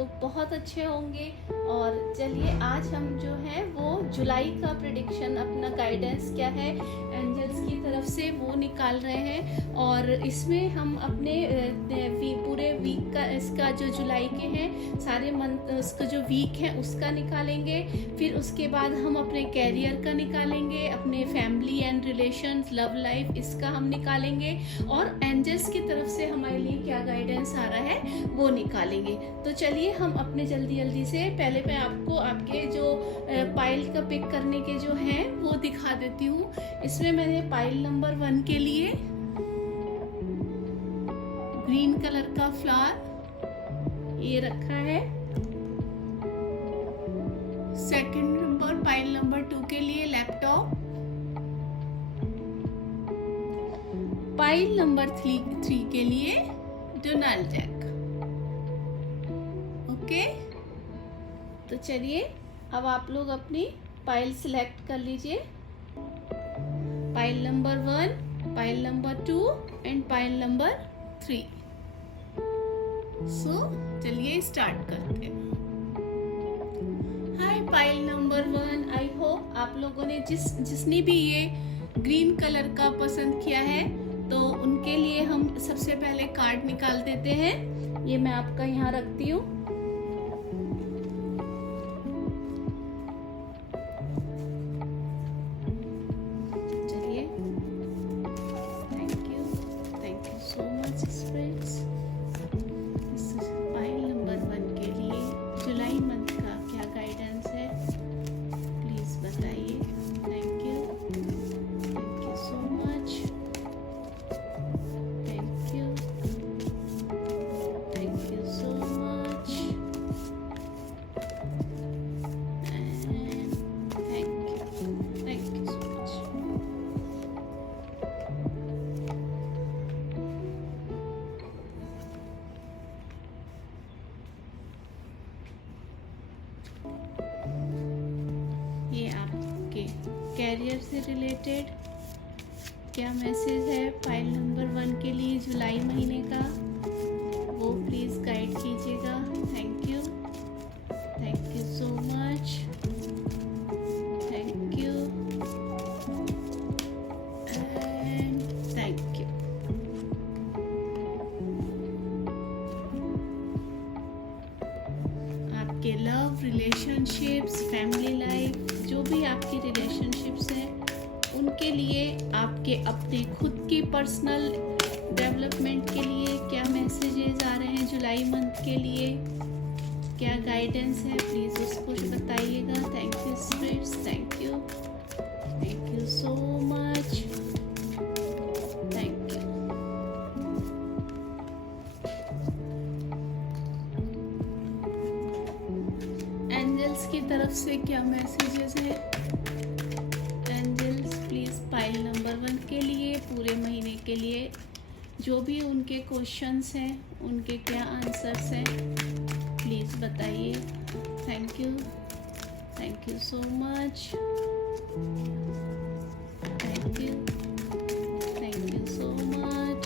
लोग बहुत अच्छे होंगे। और चलिए आज हम जो है वो जुलाई का प्रेडिक्शन, अपना गाइडेंस क्या है एंजल्स की तरफ से वो निकाल रहे हैं। और इसमें हम अपने पूरे वीक का, इसका जो जुलाई के हैं सारे मंथ, उसका जो वीक है उसका निकालेंगे। फिर उसके बाद हम अपने कैरियर का निकालेंगे, अपने family and relations, love life, इसका हम निकालेंगे। और एंजल्स की तरफ से हमारे लिए क्या गाइडेंस आ रहा है वो निकालेंगे। तो चलिए हम अपने जल्दी जल्दी से, पहले मैं आपको आपके जो पाइल का पिक करने के जो हैं वो दिखा देती हूँ। इसमें मैंने पाइल नंबर 1 के लिए ग्रीन कलर का फ्लावर ये रखा है। सेकंड नंबर, पाइल नंबर 2 के लिए लैपटॉप। पाइल नंबर 3 के लिए डोनाल्ड डक। ओके, तो चलिए अब आप लोग अपनी पाइल सिलेक्ट कर लीजिए। Pile number 1, pile number 2 and pile number 3। सो चलिए स्टार्ट करते हैं। हाय पाइल नंबर 1, आई होप आप लोगों ने जिसने भी ये ग्रीन कलर का पसंद किया है तो उनके लिए हम सबसे पहले कार्ड निकाल देते हैं। ये मैं आपका यहाँ रखती हूँ। चलिए, thank you so much spirits. Pile number 1 के लिए जुलाई मंथ का क्या गाइडेंस है प्लीज बताइए। Thank you so much. ये आपके कैरियर से रिलेटेड क्या मैसेज है फाइल नंबर 1 के लिए जुलाई महीने का, वो प्लीज गाइड कीजिएगा। Thank you so much. Thank you and thank you. आपके लव, रिलेशनशिप्स, फैमिली लाइफ, जो भी आपकी रिलेशनशिप्स हैं उनके लिए, आपके अपने खुद की पर्सनल डेवलपमेंट के लिए क्या मैसेजेस आ रहे हैं जुलाई मंथ के लिए, क्या गाइडेंस है प्लीज़ उसको बताइएगा। Thank you spirits, thank you so much. Thank you. Angels की तरफ से क्या मैसेजेस है एंजल्स प्लीज पाइल नंबर 1 के लिए पूरे महीने के लिए, जो भी उनके क्वेश्चंस हैं उनके क्या आंसर्स हैं प्लीज बताइए। Thank you so much. Thank you so much.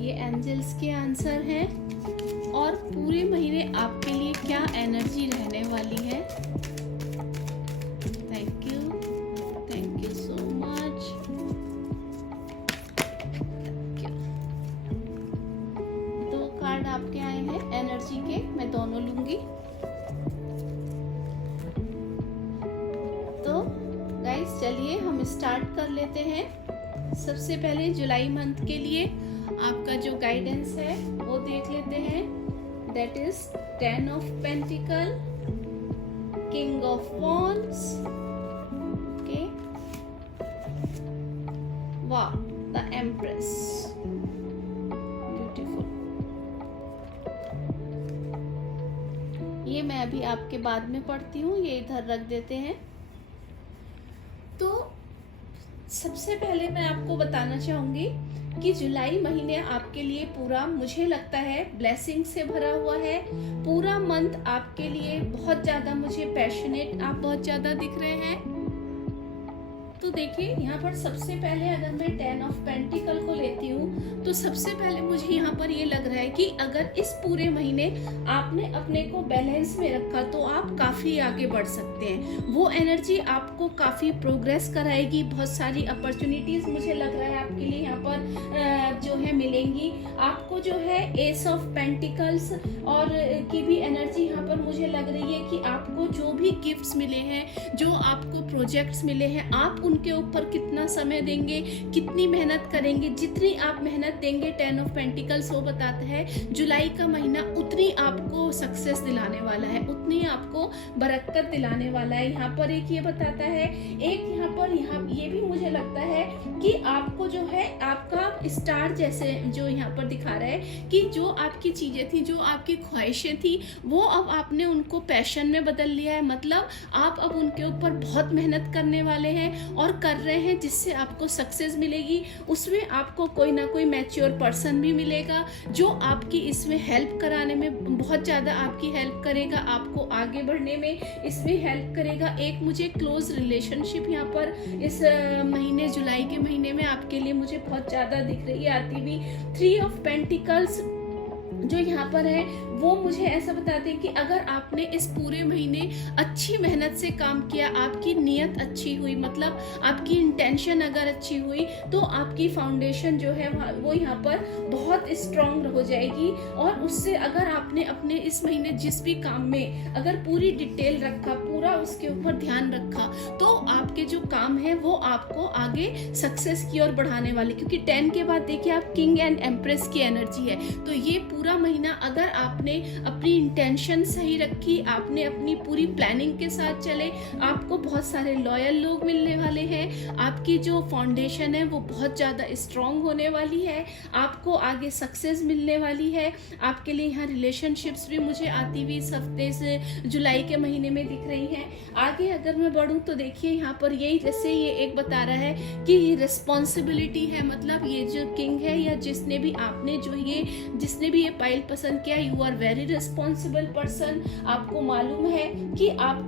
ये एंजल्स के आंसर हैं और पूरे महीने आपके लिए क्या एनर्जी रहने वाली है। Thank you so much. दो कार्ड आपके आए हैं एनर्जी के, मैं दोनों लूंगी। तो गाइस चलिए हम स्टार्ट कर लेते हैं। सबसे पहले जुलाई मंथ के लिए आपका जो गाइडेंस है वो देख लेते हैं। That is 10 of pentacle, king of wands, okay, वाह, द एम्प्रेस, ब्यूटीफुल। ये मैं अभी आपके बाद में पढ़ती हूँ, ये इधर रख देते हैं। तो सबसे पहले मैं आपको बताना चाहूंगी कि जुलाई महीने आपके लिए पूरा, मुझे लगता है, ब्लेसिंग से भरा हुआ है। पूरा मंथ आपके लिए बहुत ज्यादा, मुझे पैशनेट आप बहुत ज्यादा दिख रहे हैं। तो देखिए यहाँ पर सबसे पहले अगर मैं 10 ऑफ पेंटिकल को लेती हूँ तो सबसे पहले मुझे यहाँ पर ये लग रहा है कि अगर इस पूरे महीने आपने अपने को बैलेंस में रखा तो आप काफ़ी आगे बढ़ सकते हैं। वो एनर्जी आपको काफ़ी प्रोग्रेस कराएगी, बहुत सारी अपॉर्चुनिटीज़ मुझे लग रहा है आपके लिए यहाँ पर जो है मिलेंगी। आपको जो है एस ऑफ पेंटिकल्स और की भी एनर्जी यहाँ पर मुझे लग रही है कि आपको जो भी गिफ्ट्स मिले हैं, जो आपको प्रोजेक्ट्स मिले हैं, आप उनके ऊपर कितना समय देंगे, कितनी मेहनत करेंगे। जितनी आप मेहनत देंगे 10 ऑफ पेंटिकल्स वो बताता है जुलाई का महीना उतनी आपको सक्सेस दिलाने वाला है, उतनी आपको बरकत दिलाने वाला है। यहाँ पर एक ये बताता है, एक यहाँ पर ये भी मुझे लगता है कि आपको जो है आपका स्टार जैसे जो यहाँ पर दिखा रहा है कि जो आपकी चीजें थी, जो आपकी ख्वाहिशें थी, वो अब आपने उनको पैशन में बदल लिया है। मतलब आप अब उनके ऊपर बहुत मेहनत करने वाले हैं और कर रहे हैं, जिससे आपको सक्सेस मिलेगी। उसमें आपको कोई ना कोई मैच्योर पर्सन भी मिलेगा जो आपकी इसमें हेल्प कराने में बहुत ज़्यादा आपकी हेल्प करेगा, आपको आगे बढ़ने में इसमें हेल्प करेगा। एक मुझे क्लोज रिलेशनशिप यहाँ पर इस महीने जुलाई के महीने में आपके लिए मुझे बहुत ज़्यादा दिख रही है आती हुई। 3 ऑफ पेंटिकल्स जो यहाँ पर है वो मुझे ऐसा बताते हैं कि अगर आपने इस पूरे महीने अच्छी मेहनत से काम किया, आपकी नीयत अच्छी हुई, मतलब आपकी इंटेंशन अगर अच्छी हुई, तो आपकी फाउंडेशन जो है वो यहाँ पर बहुत स्ट्रांग हो जाएगी। और उससे अगर आपने अपने इस महीने जिस भी काम में अगर पूरी डिटेल रखा, पूरा उसके ऊपर ध्यान रखा, तो आपके जो काम है वो आपको आगे सक्सेस की ओर बढ़ाने वाले। क्योंकि 10 के बाद देखिए आप किंग एंड एम्प्रेस की एनर्जी है, तो ये पूरा महीना अगर आपने अपनी इंटेंशन सही रखी, आपने अपनी पूरी प्लानिंग के साथ चले, आपको बहुत सारे लॉयल लोग मिलने वाले हैं, आपकी जो फाउंडेशन है वो बहुत ज़्यादा स्ट्रांग होने वाली है, आपको आगे सक्सेस मिलने वाली है। आपके लिए यहाँ रिलेशनशिप्स भी मुझे आती हुई इस हफ्ते से जुलाई के महीने में दिख रही हैं। आगे अगर मैं बढ़ूँ तो देखिए यहाँ पर यही जैसे ये एक बता रहा है कि रिस्पॉन्सिबिलिटी है, मतलब ये जो किंग है या जिसने भी ये पाइल पसंद किया, you are very responsible person. आपको मालूम है कि आप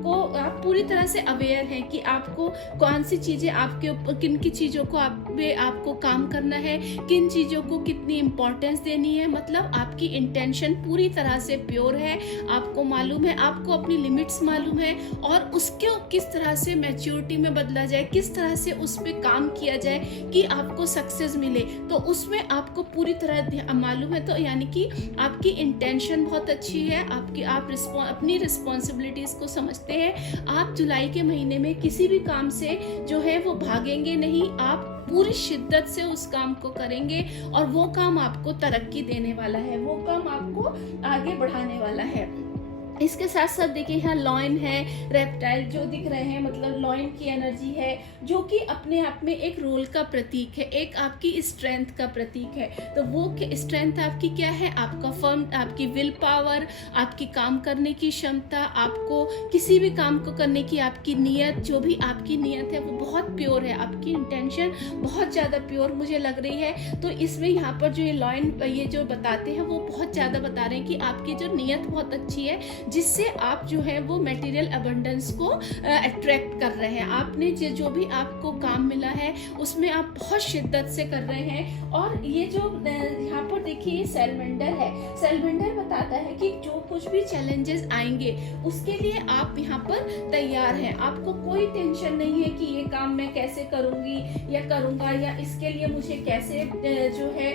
पूरी तरह से अवेयर हैं कि आपको कौन सी चीजें आपके ऊपर, किन की चीजों को आपको काम करना है, किन चीजों को कितनी इंपॉर्टेंस देनी है। मतलब आपकी इंटेंशन पूरी तरह से प्योर है, आपको मालूम है, आपको अपनी लिमिट्स मालूम है और उसको किस तरह से मैच्योरिटी में बदला जाए, किस तरह से उस पर काम किया जाए कि आपको सक्सेस मिले, तो उसमें आपको पूरी तरह मालूम है। तो यानी कि आपकी इंटेंशन बहुत अच्छी है, आप अपनी रिस्पॉन्सिबिलिटीज को समझते हैं। आप जुलाई के महीने में किसी भी काम से जो है वो भागेंगे नहीं, आप पूरी शिद्दत से उस काम को करेंगे और वो काम आपको तरक्की देने वाला है, वो काम आपको आगे बढ़ाने वाला है। इसके साथ साथ देखिए यहाँ लॉयन है, रेप्टाइल जो दिख रहे हैं, मतलब लॉयन की एनर्जी है जो कि अपने आप में एक रोल का प्रतीक है, एक आपकी स्ट्रेंथ का प्रतीक है। तो वो स्ट्रेंथ आपकी क्या है? आपका फर्म, आपकी विल पावर, आपकी काम करने की क्षमता, आपको किसी भी काम को करने की आपकी नीयत, जो भी आपकी नीयत है वो बहुत प्योर है, आपकी इंटेंशन बहुत ज़्यादा प्योर मुझे लग रही है। तो इसमें यहाँ पर जो ये लॉयन ये जो बताते हैं वो बहुत ज़्यादा बता रहे हैं कि आपकी जो नीयत बहुत अच्छी है, जिससे आप जो है वो मटेरियल अबंडेंस को अट्रैक्ट कर रहे हैं। आपने जो भी आपको काम मिला है उसमें आप बहुत शिद्दत से कर रहे हैं। और ये जो यहाँ पर देखिए सेलमेंडर है, सेलमेंडर बताता है कि जो कुछ भी चैलेंजेस आएंगे उसके लिए आप यहाँ पर तैयार हैं, आपको कोई टेंशन नहीं है कि ये काम मैं कैसे करूँगी या करूँगा, या इसके लिए मुझे कैसे जो है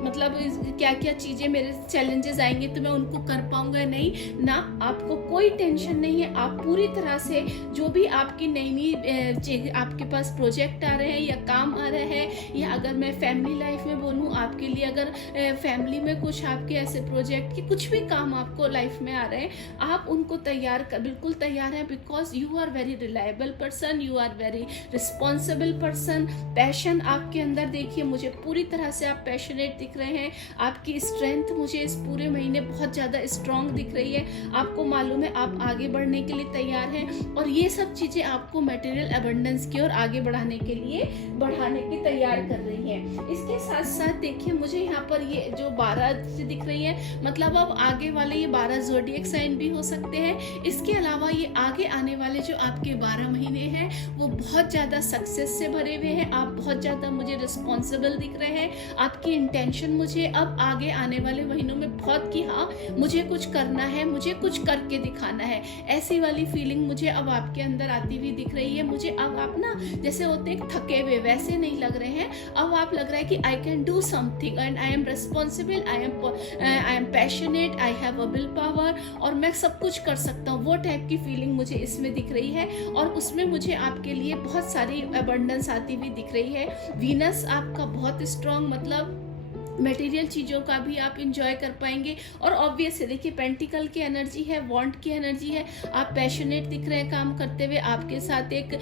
मतलब क्या क्या चीज़ें मेरे चैलेंजेस आएंगे तो मैं उनको कर पाऊंगा, नहीं ना, आपको कोई टेंशन नहीं है। आप पूरी तरह से जो भी आपकी नई आपके पास प्रोजेक्ट आ रहे हैं या काम आ रहे हैं, या अगर मैं फैमिली लाइफ में बोलूँ आपके लिए, अगर फैमिली में कुछ आपके ऐसे प्रोजेक्ट के कुछ भी काम आपको लाइफ में आ रहे हैं, आप उनको बिल्कुल तैयार हैं, because you are very reliable person, you are very responsible person. Passion आपके अंदर देखिए, मुझे पूरी तरह से आप पैशनेट दिख रहे हैं, आपकी स्ट्रेंथ मुझे इस पूरे महीने बहुत ज़्यादा स्ट्रांग दिख रही रही है, आपको मालूम है आप आगे बढ़ने के लिए तैयार हैं और ये सब चीज़ें आपको मटेरियल अबंडेंस की ओर आगे बढ़ाने की तैयार कर रही हैं। इसके साथ साथ देखिए मुझे यहाँ पर ये जो 12 दिख रही है, मतलब अब आगे वाले ये 12 ज़ोडिएक साइन भी हो सकते हैं। इसके अलावा ये आगे आने वाले जो आपके 12 महीने हैं वो बहुत ज़्यादा सक्सेस से भरे हुए हैं। आप बहुत ज़्यादा मुझे रिस्पॉन्सिबल दिख रहे हैं। आपकी इंटेंशन मुझे अब आगे आने वाले महीनों में बहुत कि हाँ मुझे कुछ करना है, मुझे कुछ करके दिखाना है, ऐसी वाली फीलिंग मुझे अब आपके अंदर आती हुई दिख रही है। मुझे अब आप ना जैसे होते हैं थके हुए वैसे नहीं लग रहे हैं, अब आप लग रहा है कि I can do something and I am responsible, I am passionate, I have a will power और मैं सब कुछ कर सकता हूँ, वो टाइप की फीलिंग मुझे इसमें दिख रही है। और उसमें मुझे आपके लिए बहुत सारी अबंडेंस आती हुई दिख रही है। वीनस आपका बहुत स्ट्रॉन्ग, मतलब मटेरियल चीज़ों का भी आप इंजॉय कर पाएंगे। और ऑब्वियसली देखिए पेंटिकल की एनर्जी है, वॉन्ट की एनर्जी है, आप पैशनेट दिख रहे हैं काम करते हुए। आपके साथ एक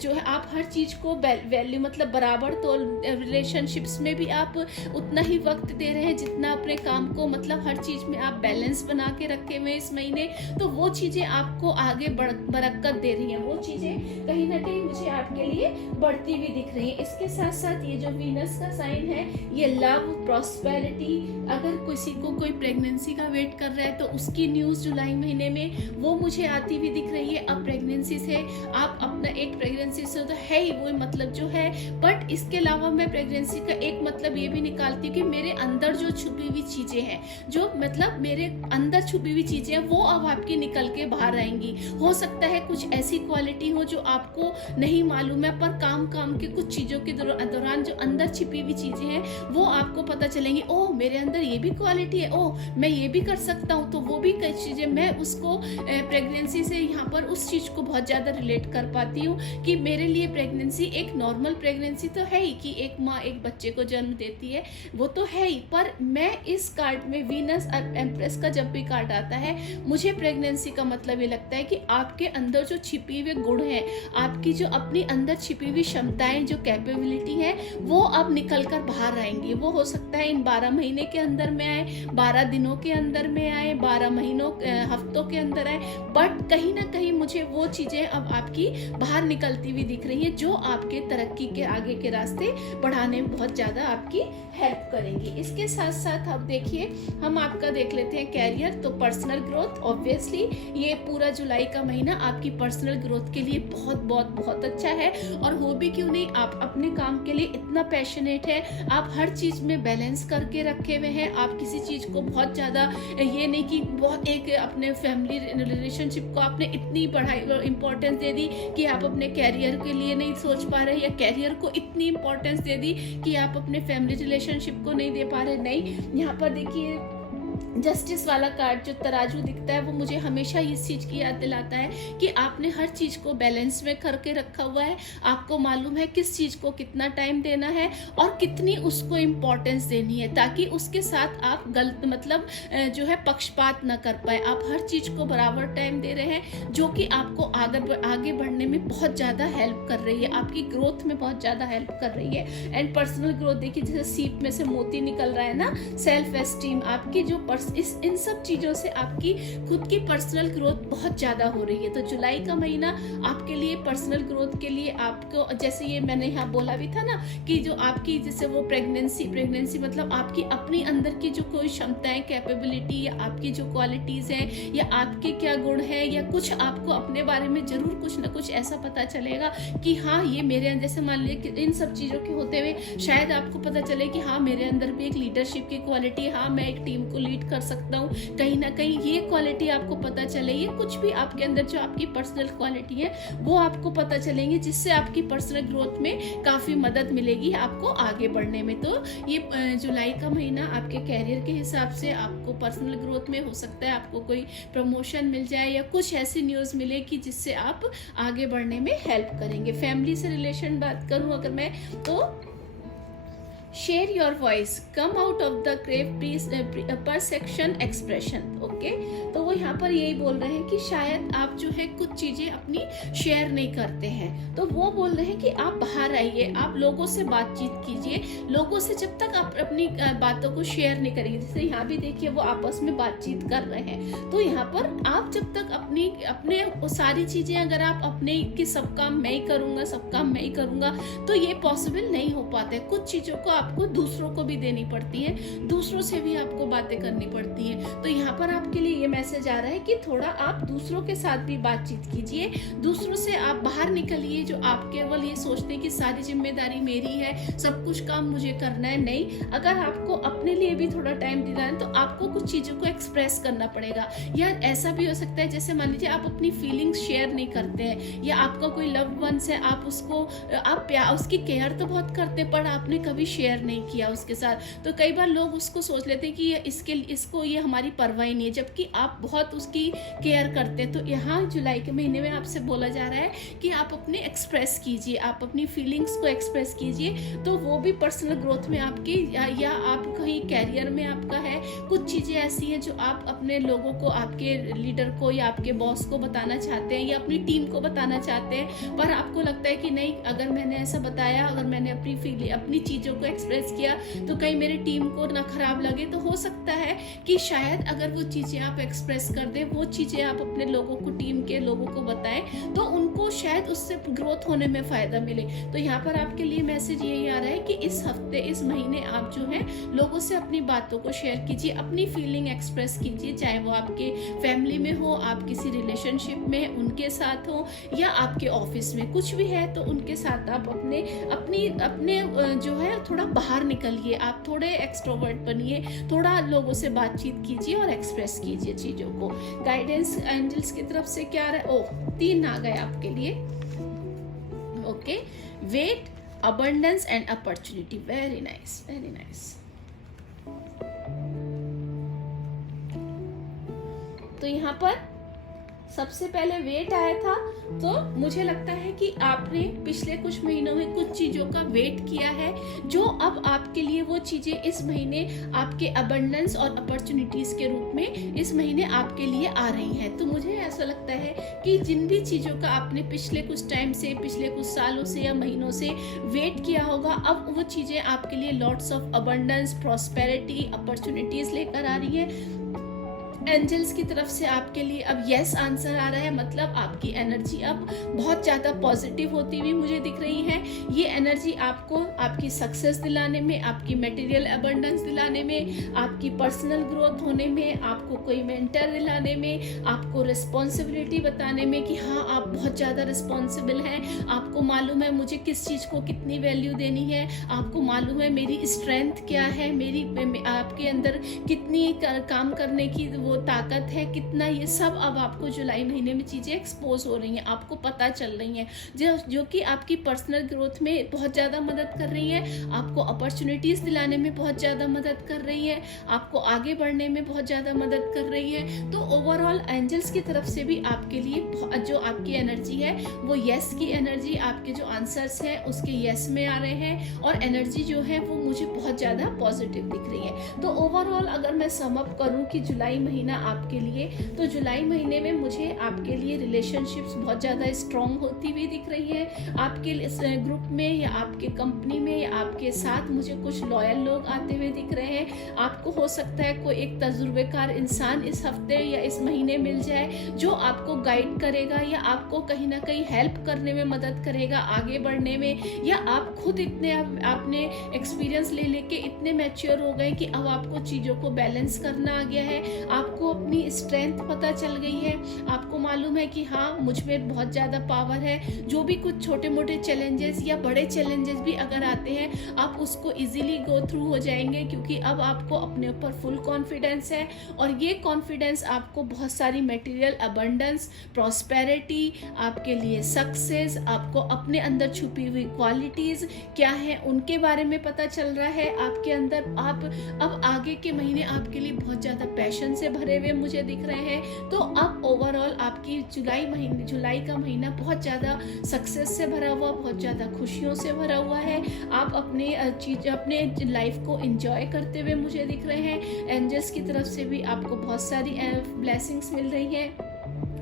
जो है आप हर चीज़ को वैल्यू मतलब बराबर, तो रिलेशनशिप्स में भी आप उतना ही वक्त दे रहे हैं जितना अपने काम को, मतलब हर चीज़ में आप बैलेंस बना के रखे हुए इस महीने। तो वो चीज़ें आपको आगे बरकत दे रही हैं, वो चीज़ें कहीं ना कहीं मुझे आपके लिए बढ़ती हुई दिख रही हैं। इसके साथ साथ ये जो वीनस का साइन है ये लव, प्रॉस्पेरिटी, अगर किसी को कोई प्रेगनेंसी का वेट कर रहा है तो उसकी न्यूज़ जुलाई महीने में वो मुझे आती हुई दिख रही है। अब प्रेगनेंसी से आप अपना एक प्रेगनेंसी से तो है ही वो मतलब जो है, बट इसके अलावा मैं प्रेगनेंसी का एक मतलब ये भी निकालती हूँ कि मेरे अंदर जो छुपी हुई चीज़ें हैं, जो मतलब मेरे अंदर छुपी हुई चीज़ें हैं वो अब आपकी निकल के बाहर आएंगी। हो सकता है कुछ ऐसी क्वालिटी हो जो आपको नहीं मालूम है, पर काम के कुछ चीज़ों के दौरान जो अंदर छिपी हुई चीज़ें हैं वो आपको पता चलेंगी। ओह मेरे अंदर ये भी क्वालिटी है, ओह मैं ये भी कर सकता हूँ। तो वो भी कई चीज़ें मैं उसको प्रेगनेंसी से यहाँ पर उस चीज़ को बहुत ज़्यादा रिलेट कर पाती हूँ कि मेरे लिए प्रेगनेंसी एक नॉर्मल प्रेगनेंसी तो है ही कि एक माँ एक बच्चे को जन्म देती है, वो तो है ही, पर मैं इस कार्ड में वीनस एम्प्रेस का जब भी कार्ड आता है मुझे प्रेगनेंसी का मतलब ये लगता है कि आपके अंदर जो छिपी हुए गुण हैं, आपकी जो अपनी अंदर छिपी हुई क्षमताएं, जो कैपेबिलिटी है वो अब निकल कर बाहर आएंगी। वो हो सकता है इन 12 महीने के अंदर में आए, 12 दिनों के अंदर में आए, 12 महीनों हफ्तों के अंदर आए, बट कहीं ना कहीं मुझे वो चीज़ें अब आपकी बाहर निकलती हुई दिख रही है जो आपके तरक्की के आगे के रास्ते बढ़ाने में बहुत ज़्यादा आपकी हेल्प करेंगी। इसके साथ साथ अब देखिए हम आपका देख लेते हैं कैरियर। तो पर्सनल ग्रोथ, ऑब्वियसली ये पूरा जुलाई का महीना आपकी पर्सनल ग्रोथ के लिए बहुत बहुत बहुत अच्छा है। और हो भी क्यों नहीं, आप अपने काम के लिए इतना पैशनेट है, आप हर चीज़ में बैलेंस करके रखे हुए हैं। आप किसी चीज़ को बहुत ज़्यादा ये नहीं कि बहुत एक अपने फैमिली रिलेशनशिप को आपने इतनी बढ़ाई इंपॉर्टेंस दे दी कि आप अपने कैरियर के लिए नहीं सोच पा रहे, या कैरियर को इतनी इंपॉर्टेंस दे दी कि आप अपने फैमिली रिलेशनशिप को नहीं दे पा रहे। नहीं, यहाँ पर देखिए जस्टिस वाला कार्ड जो तराजू दिखता है वो मुझे हमेशा इस चीज़ की याद दिलाता है कि आपने हर चीज़ को बैलेंस में करके रखा हुआ है। आपको मालूम है किस चीज़ को कितना टाइम देना है और कितनी उसको इम्पोर्टेंस देनी है, ताकि उसके साथ आप गलत मतलब जो है पक्षपात ना कर पाए। आप हर चीज़ को बराबर टाइम दे रहे हैं, जो कि आपको आगे बढ़ने में बहुत ज़्यादा हेल्प कर रही है, आपकी ग्रोथ में बहुत ज़्यादा हेल्प कर रही है। एंड पर्सनल ग्रोथ देखिए जैसे सीप में से मोती निकल रहा है ना, सेल्फ एस्टीम, आपकी जो इन सब चीज़ों से आपकी खुद की पर्सनल ग्रोथ बहुत ज़्यादा हो रही है। तो जुलाई का महीना आपके लिए पर्सनल ग्रोथ के लिए आपको, जैसे ये मैंने यहाँ बोला भी था ना कि जो आपकी जैसे वो प्रेगनेंसी मतलब आपकी अपनी अंदर की जो कोई क्षमताएं, कैपेबिलिटी, या आपकी जो क्वालिटीज़ हैं, या आपके क्या गुण हैं, या कुछ आपको अपने बारे में ज़रूर कुछ ना कुछ ऐसा पता चलेगा कि हाँ ये मेरे अंदर, जैसे मान लीजिए कि इन सब चीज़ों के होते हुए शायद आपको पता चले कि हाँ मेरे अंदर भी एक लीडरशिप की क्वालिटी है, हाँ मैं एक टीम को लीड कर सकता हूँ, कहीं ना कहीं ये क्वालिटी आपको पता चले। ये कुछ भी आपके अंदर जो आपकी पर्सनल क्वालिटी है वो आपको पता चलेंगे, जिससे आपकी पर्सनल ग्रोथ में काफ़ी मदद मिलेगी आपको आगे बढ़ने में। तो ये जुलाई का महीना आपके कैरियर के हिसाब से आपको पर्सनल ग्रोथ में हो सकता है आपको कोई प्रमोशन मिल जाए, या कुछ ऐसी न्यूज़ मिले कि जिससे आप आगे बढ़ने में हेल्प करेंगे। फैमिली से रिलेशन बात करूँ अगर मैं, तो share your voice, come out of the crave perception expression. Okay, तो तो वो यहाँ पर यही बोल रहे हैं कि शायद आप जो है कुछ चीजें अपनी शेयर नहीं करते हैं, तो वो बोल रहे हैं कि आप बाहर आइए, आप लोगों से बातचीत कीजिए। लोगों से जब तक आप अपनी बातों को शेयर नहीं करेंगे, जैसे यहाँ भी देखिए वो आपस में बातचीत कर रहे हैं, तो यहाँ पर आप जब तक अपने वो सारी चीजें अगर आप अपने कि सब काम मैं ही करूंगा, सब काम मैं ही करूंगा, तो ये पॉसिबल नहीं हो पाता है। कुछ चीजों को आपको दूसरों को भी देनी पड़ती है, दूसरों से भी आपको बातें करनी पड़ती हैं। तो यहाँ पर आपके लिए ये मैसेज आ रहा है कि थोड़ा आप दूसरों के साथ भी बातचीत कीजिए, दूसरों से आप बाहर निकलिए। जो आप केवल ये सोचते हैं कि सारी जिम्मेदारी मेरी है, सब कुछ काम मुझे करना है, नहीं, अगर आपको अपने लिए भी थोड़ा टाइम देना है तो आपको कुछ चीजों को एक्सप्रेस करना पड़ेगा। या ऐसा भी हो सकता है, जैसे मान लीजिए आप अपनी फीलिंग्स शेयर नहीं करते हैं, या आपका कोई लव्ड वंस है, आप उसको आप उसकी केयर तो बहुत करते हैं पर आपने कभी शेयर नहीं किया उसके साथ, तो कई बार लोग उसको सोच लेते हैं कि इसको ये हमारी परवाह ही नहीं है, जबकि आप बहुत उसकी केयर करते हैं। तो यहाँ जुलाई के महीने में आपसे बोला जा रहा है कि आप अपने एक्सप्रेस कीजिए, आप अपनी फीलिंग्स को एक्सप्रेस कीजिए, तो वो भी पर्सनल ग्रोथ में आपकी या आप कहीं कैरियर में आपका है, कुछ चीज़ें ऐसी हैं जो आप अपने लोगों को, आपके लीडर को या आपके बॉस को बताना चाहते हैं या अपनी टीम को बताना चाहते हैं, पर आपको लगता है कि नहीं, अगर मैंने ऐसा बताया, अगर मैंने अपनी चीज़ों को एक्सप्रेस किया तो कहीं मेरी टीम को ना खराब लगे। तो हो सकता है कि शायद अगर वो चीज़ें आप एक्सप्रेस कर दें, वो चीज़ें आप अपने लोगों को, टीम के लोगों को बताएं, तो उनको शायद उससे ग्रोथ होने में फ़ायदा मिले। तो यहाँ पर आपके लिए मैसेज यही आ रहा है कि इस हफ्ते, इस महीने आप जो है लोगों से अपनी बातों को शेयर कीजिए, अपनी फीलिंग एक्सप्रेस कीजिए, चाहे वो आपके फैमिली में हो, आप किसी रिलेशनशिप में उनके साथ हो, या आपके ऑफिस में कुछ भी है, तो उनके साथ आप अपने जो है थोड़ा बाहर निकलिए, आप थोड़े एक्सट्रोवर्ट बनिए, थोड़ा लोगों से बातचीत कीजिए और एक्सप्रेस कीजिए चीज़ों को। गाइडेंस एंजल्स की तरफ से क्या रहा है? 3 आ गए आपके लिए। Okay, wait, abundance and opportunity. Very nice, very nice. तो यहाँ पर सबसे पहले वेट आया था, तो मुझे लगता है कि आपने पिछले कुछ महीनों में कुछ चीजों का वेट किया है, जो अब आपके लिए वो चीजें इस महीने आपके अबंडेंस और अपॉर्चुनिटीज के रूप में इस महीने आपके लिए आ रही हैं। तो मुझे ऐसा लगता है कि जिन भी चीजों का आपने पिछले कुछ टाइम से, पिछले कुछ सालों से या महीनों से वेट किया होगा, अब वो चीजें आपके लिए lots of abundance, prosperity, opportunities लेकर आ रही है। एंजल्स की तरफ से आपके लिए अब यस आंसर आ रहा है, मतलब आपकी एनर्जी अब बहुत ज़्यादा पॉजिटिव होती हुई मुझे दिख रही है। ये एनर्जी आपको आपकी सक्सेस दिलाने में, आपकी मटेरियल अबंडेंस दिलाने में, आपकी पर्सनल ग्रोथ होने में, आपको कोई मेंटर दिलाने में, आपको रिस्पॉन्सिबिलिटी बताने में कि हाँ आप बहुत ज़्यादा रिस्पॉन्सिबल हैं, आपको मालूम है मुझे किस चीज़ को कितनी वैल्यू देनी है, आपको मालूम है मेरी स्ट्रेंथ क्या है, आपके अंदर कितनी काम करने की वो ताकत है, कितना, ये सब अब आपको जुलाई महीने में चीज़ें एक्सपोज हो रही हैं, आपको पता चल रही हैं, जो कि आपकी पर्सनल ग्रोथ में बहुत ज़्यादा मदद कर रही है, आपको अपॉर्चुनिटीज़ दिलाने में बहुत ज़्यादा मदद कर रही है, आपको आगे बढ़ने में बहुत ज़्यादा मदद कर रही है। तो ओवरऑल एंजल्स की तरफ से भी आपके लिए जो आपकी एनर्जी है वो यस की एनर्जी, आपके जो आंसर्स हैं उसके यस में आ रहे हैं, और एनर्जी जो है वो मुझे बहुत ज़्यादा पॉजिटिव दिख रही है। तो ओवरऑल अगर मैं सम अप करूँ कि जुलाई महीना आपके लिए, तो जुलाई महीने में मुझे आपके लिए रिलेशनशिप्स बहुत ज़्यादा स्ट्रॉन्ग होती हुई दिख रही है, आपके ग्रुप में या आपके कंपनी में या आपके साथ मुझे कुछ लॉयल लोग आते हुए दिख रहे हैं। आपको हो सकता है कोई एक तजुर्बेकार इंसान इस हफ्ते या इस महीने मिल जाए जो आपको गाइड करेगा या आपको कहीं ना कहीं हेल्प करने में मदद करेगा आगे बढ़ने में, या आप खुद इतने आपने एक्सपीरियंस ले लेके इतने मैच्योर हो गए कि अब आपको चीज़ों को बैलेंस करना आ गया है, आपको अपनी स्ट्रेंथ पता चल गई है, आपको मालूम है कि हाँ मुझ में बहुत ज़्यादा पावर है, जो भी कुछ छोटे मोटे चैलेंजेस या बड़े चैलेंजेस भी अगर आते हैं आप उसको इजीली गो थ्रू हो जाएंगे, क्योंकि अब आपको अपने ऊपर फुल कॉन्फिडेंस है, और ये कॉन्फिडेंस आपको बहुत सारी मटेरियल अबंडेंस, प्रॉस्पेरिटी, आपके लिए सक्सेस, आपको अपने अंदर छुपी हुई क्वालिटीज़ क्या है उनके बारे में पता चल रहा है आपके अंदर। आप अब आगे के महीने आपके लिए बहुत ज़्यादा पैशन से भरे हुए मुझे दिख रहे हैं। तो अब ओवरऑल आपकी जुलाई का महीना बहुत ज़्यादा सक्सेस से भरा हुआ, बहुत ज़्यादा खुशियों से भरा हुआ है। आप अपने लाइफ को एंजॉय करते हुए मुझे दिख रहे हैं। एंजल्स की तरफ से भी आपको बहुत सारी ब्लेसिंग्स मिल रही हैं।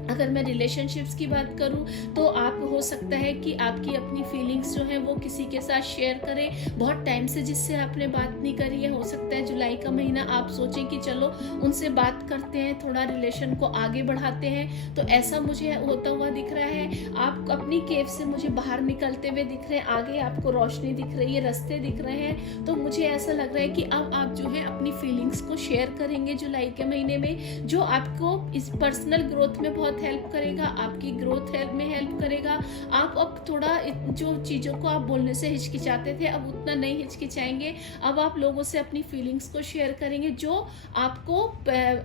अगर मैं रिलेशनशिप्स की बात करूं तो आप हो सकता है कि आपकी अपनी फीलिंग्स जो है वो किसी के साथ शेयर करें। बहुत टाइम से जिससे आपने बात नहीं करी है, हो सकता है जुलाई का महीना आप सोचें कि चलो उनसे बात करते हैं, थोड़ा रिलेशन को आगे बढ़ाते हैं। तो ऐसा मुझे होता हुआ दिख रहा है। आप अपनी केव से मुझे बाहर निकलते हुए दिख रहे हैं, आगे आपको रोशनी दिख रही है, रास्ते दिख रहे हैं। तो मुझे ऐसा लग रहा है कि अब आप जो है अपनी फीलिंग्स को शेयर करेंगे जुलाई के महीने में, जो आपको इस पर्सनल ग्रोथ में बहुत हेल्प करेगा, आपकी ग्रोथ में हेल्प करेगा। आप अब थोड़ा जो चीज़ों को आप बोलने से हिचकिचाते थे, अब उतना नहीं हिचकिचाएंगे। अब आप लोगों से अपनी फीलिंग्स को शेयर करेंगे, जो आपको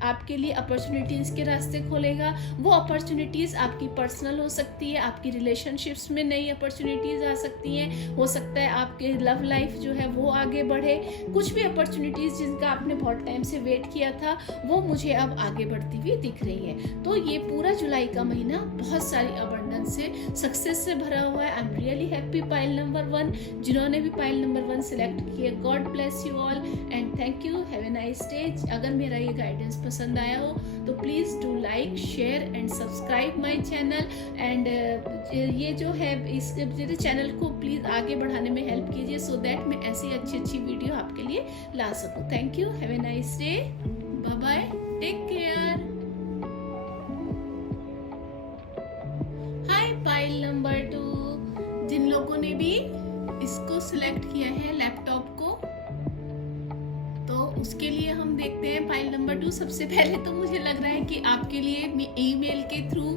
आपके लिए अपॉर्चुनिटीज़ के रास्ते खोलेगा। वो अपॉर्चुनिटीज़ आपकी पर्सनल हो सकती है, आपकी रिलेशनशिप्स में नई अपॉर्चुनिटीज़ आ सकती हैं। हो सकता है आपके लव लाइफ जो है वो आगे बढ़े। कुछ भी अपॉर्चुनिटीज़ जिनका आपने बहुत टाइम से वेट किया था, वो मुझे अब आगे बढ़ती हुई दिख रही है। तो ये पूरा जुलाई का महीना बहुत सारी अबंडेंस से, सक्सेस से भरा हुआ है। I am really happy pile number 1, जिन्होंने भी पाइल नंबर 1 सिलेक्ट किया, God bless you all and thank you, have a nice day. अगर मेरा ये गाइडेंस पसंद आया हो तो please do like, share and subscribe my channel. And ये जो है इस चैनल को प्लीज़ आगे बढ़ाने में हेल्प कीजिए, सो दैट मैं ऐसी अच्छी वीडियो आपके लिए ला सकूँ। Thank you, have a nice day, bye bye, take care. Pile number 2, जिन लोगों ने भी इसको सिलेक्ट किया है लैपटॉप को, तो उसके लिए हम देखते हैं पाइल नंबर 2। सबसे पहले तो मुझे लग रहा है कि आपके लिए ईमेल के थ्रू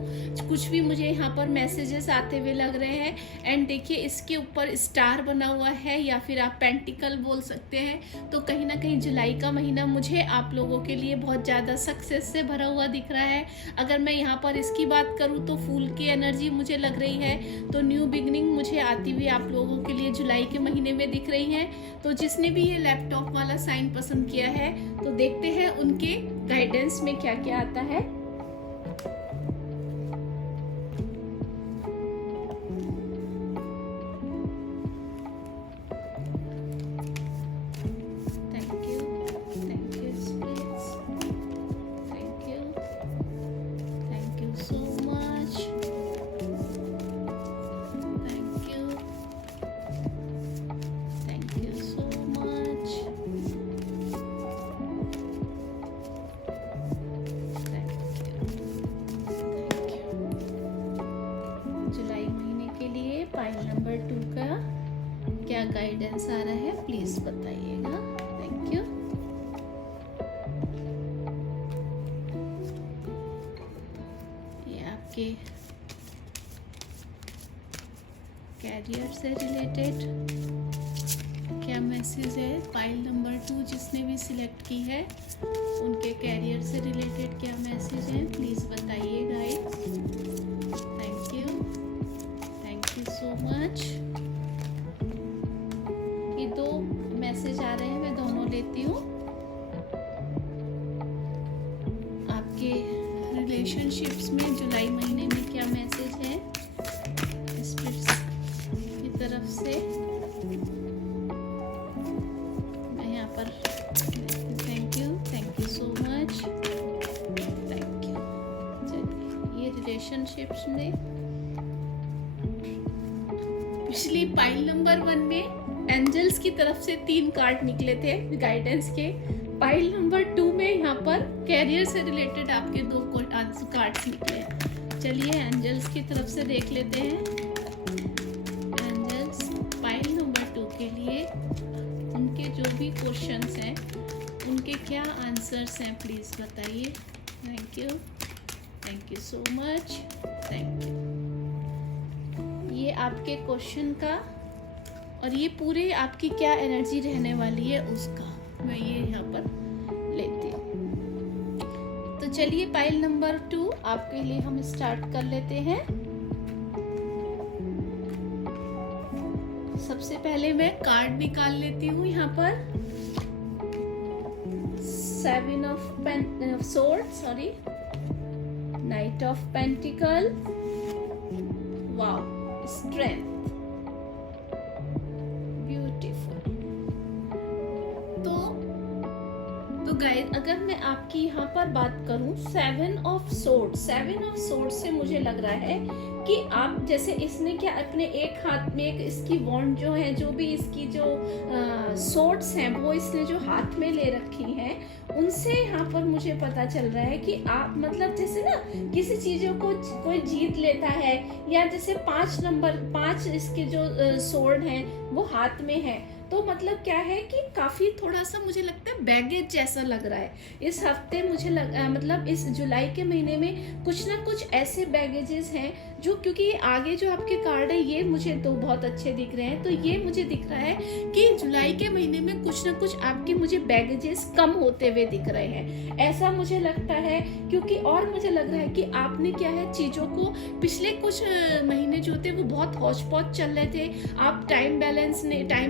कुछ भी मुझे यहाँ पर मैसेजेस आते हुए लग रहे हैं। एंड देखिए इसके ऊपर स्टार बना हुआ है, या फिर आप पेंटिकल बोल सकते हैं। तो कहीं ना कहीं जुलाई का महीना मुझे आप लोगों के लिए बहुत ज़्यादा सक्सेस से भरा हुआ दिख रहा है। अगर मैं यहाँ पर इसकी बात करूँ तो फूल की एनर्जी मुझे लग रही है। तो न्यू बिगनिंग मुझे आती हुई आप लोगों के लिए जुलाई के महीने में दिख रही है। तो जिसने भी ये लैपटॉप वाला साइन पसंद किया है, तो देखते हैं उनके गाइडेंस में क्या क्या आता है। पाइल नंबर 2 का क्या गाइडेंस आ रहा है प्लीज बताइएगा। Thank you. ये आपके कैरियर से रिलेटेड क्या मैसेज है। पाइल नंबर 2 जिसने भी सिलेक्ट की है, उनके कैरियर से रिलेटेड क्या मैसेज है प्लीज बताइए guys. Thank you so much. ये 2 मैसेज आ रहे हैं, मैं दोनों लेती हूँ। आपके रिलेशनशिप्स में जुलाई महीने में क्या मैसेज है स्पिरिट्स की तरफ से। मैं यहाँ पर thank you so much, thank you. चलिए, ये रिलेशनशिप्स में पिछली पाइल नंबर 1 में एंजल्स की तरफ से 3 कार्ड निकले थे गाइडेंस के। पाइल नंबर 2 में यहाँ पर कैरियर से रिलेटेड आपके 2 कार्ड्स निकले। चलिए एंजल्स की तरफ से देख लेते हैं। एंजल्स पाइल नंबर 2 के लिए उनके जो भी क्वेश्चंस हैं उनके क्या आंसर्स हैं प्लीज बताइए। Thank you so much, thank you. ये आपके क्वेश्चन का और ये पूरे आपकी क्या एनर्जी रहने वाली है उसका मैं ये यहाँ पर लेती हूँ। तो चलिए पाइल नंबर 2 आपके लिए हम स्टार्ट कर लेते हैं। सबसे पहले मैं कार्ड निकाल लेती हूँ यहाँ पर seven of sword, sorry, night of pentacle, wow, strength, beautiful. तो गाइस, अगर मैं आपकी यहाँ पर बात करूं सेवन ऑफ सोर्ड से मुझे लग रहा है कि आप जैसे इसने क्या अपने एक हाथ में एक इसकी वॉन्ड जो है, जो भी इसकी जो सोर्ड्स हैं वो इसने जो हाथ में ले रखी हैं, उनसे यहाँ पर मुझे पता चल रहा है कि आप मतलब जैसे ना किसी चीजों को कोई जीत लेता है, या जैसे 5 इसके जो सोर्ड हैं वो हाथ में है, तो मतलब क्या है कि काफी थोड़ा सा मुझे लगता है बैगेज जैसा लग रहा है इस हफ्ते। मुझे मतलब इस जुलाई के महीने में कुछ ना कुछ ऐसे बैगेजेस हैं जो, क्योंकि आगे जो आपके कार्ड है ये मुझे तो बहुत अच्छे दिख रहे हैं, तो ये मुझे दिख रहा है कि जुलाई के महीने में कुछ ना कुछ आपके मुझे बैगेजेस कम होते हुए दिख रहे हैं, ऐसा मुझे लगता है। क्योंकि और मुझे लग रहा है कि आपने क्या है चीजों को पिछले कुछ महीने जो थे वो बहुत हौच पौच चल रहे थे, आप टाइम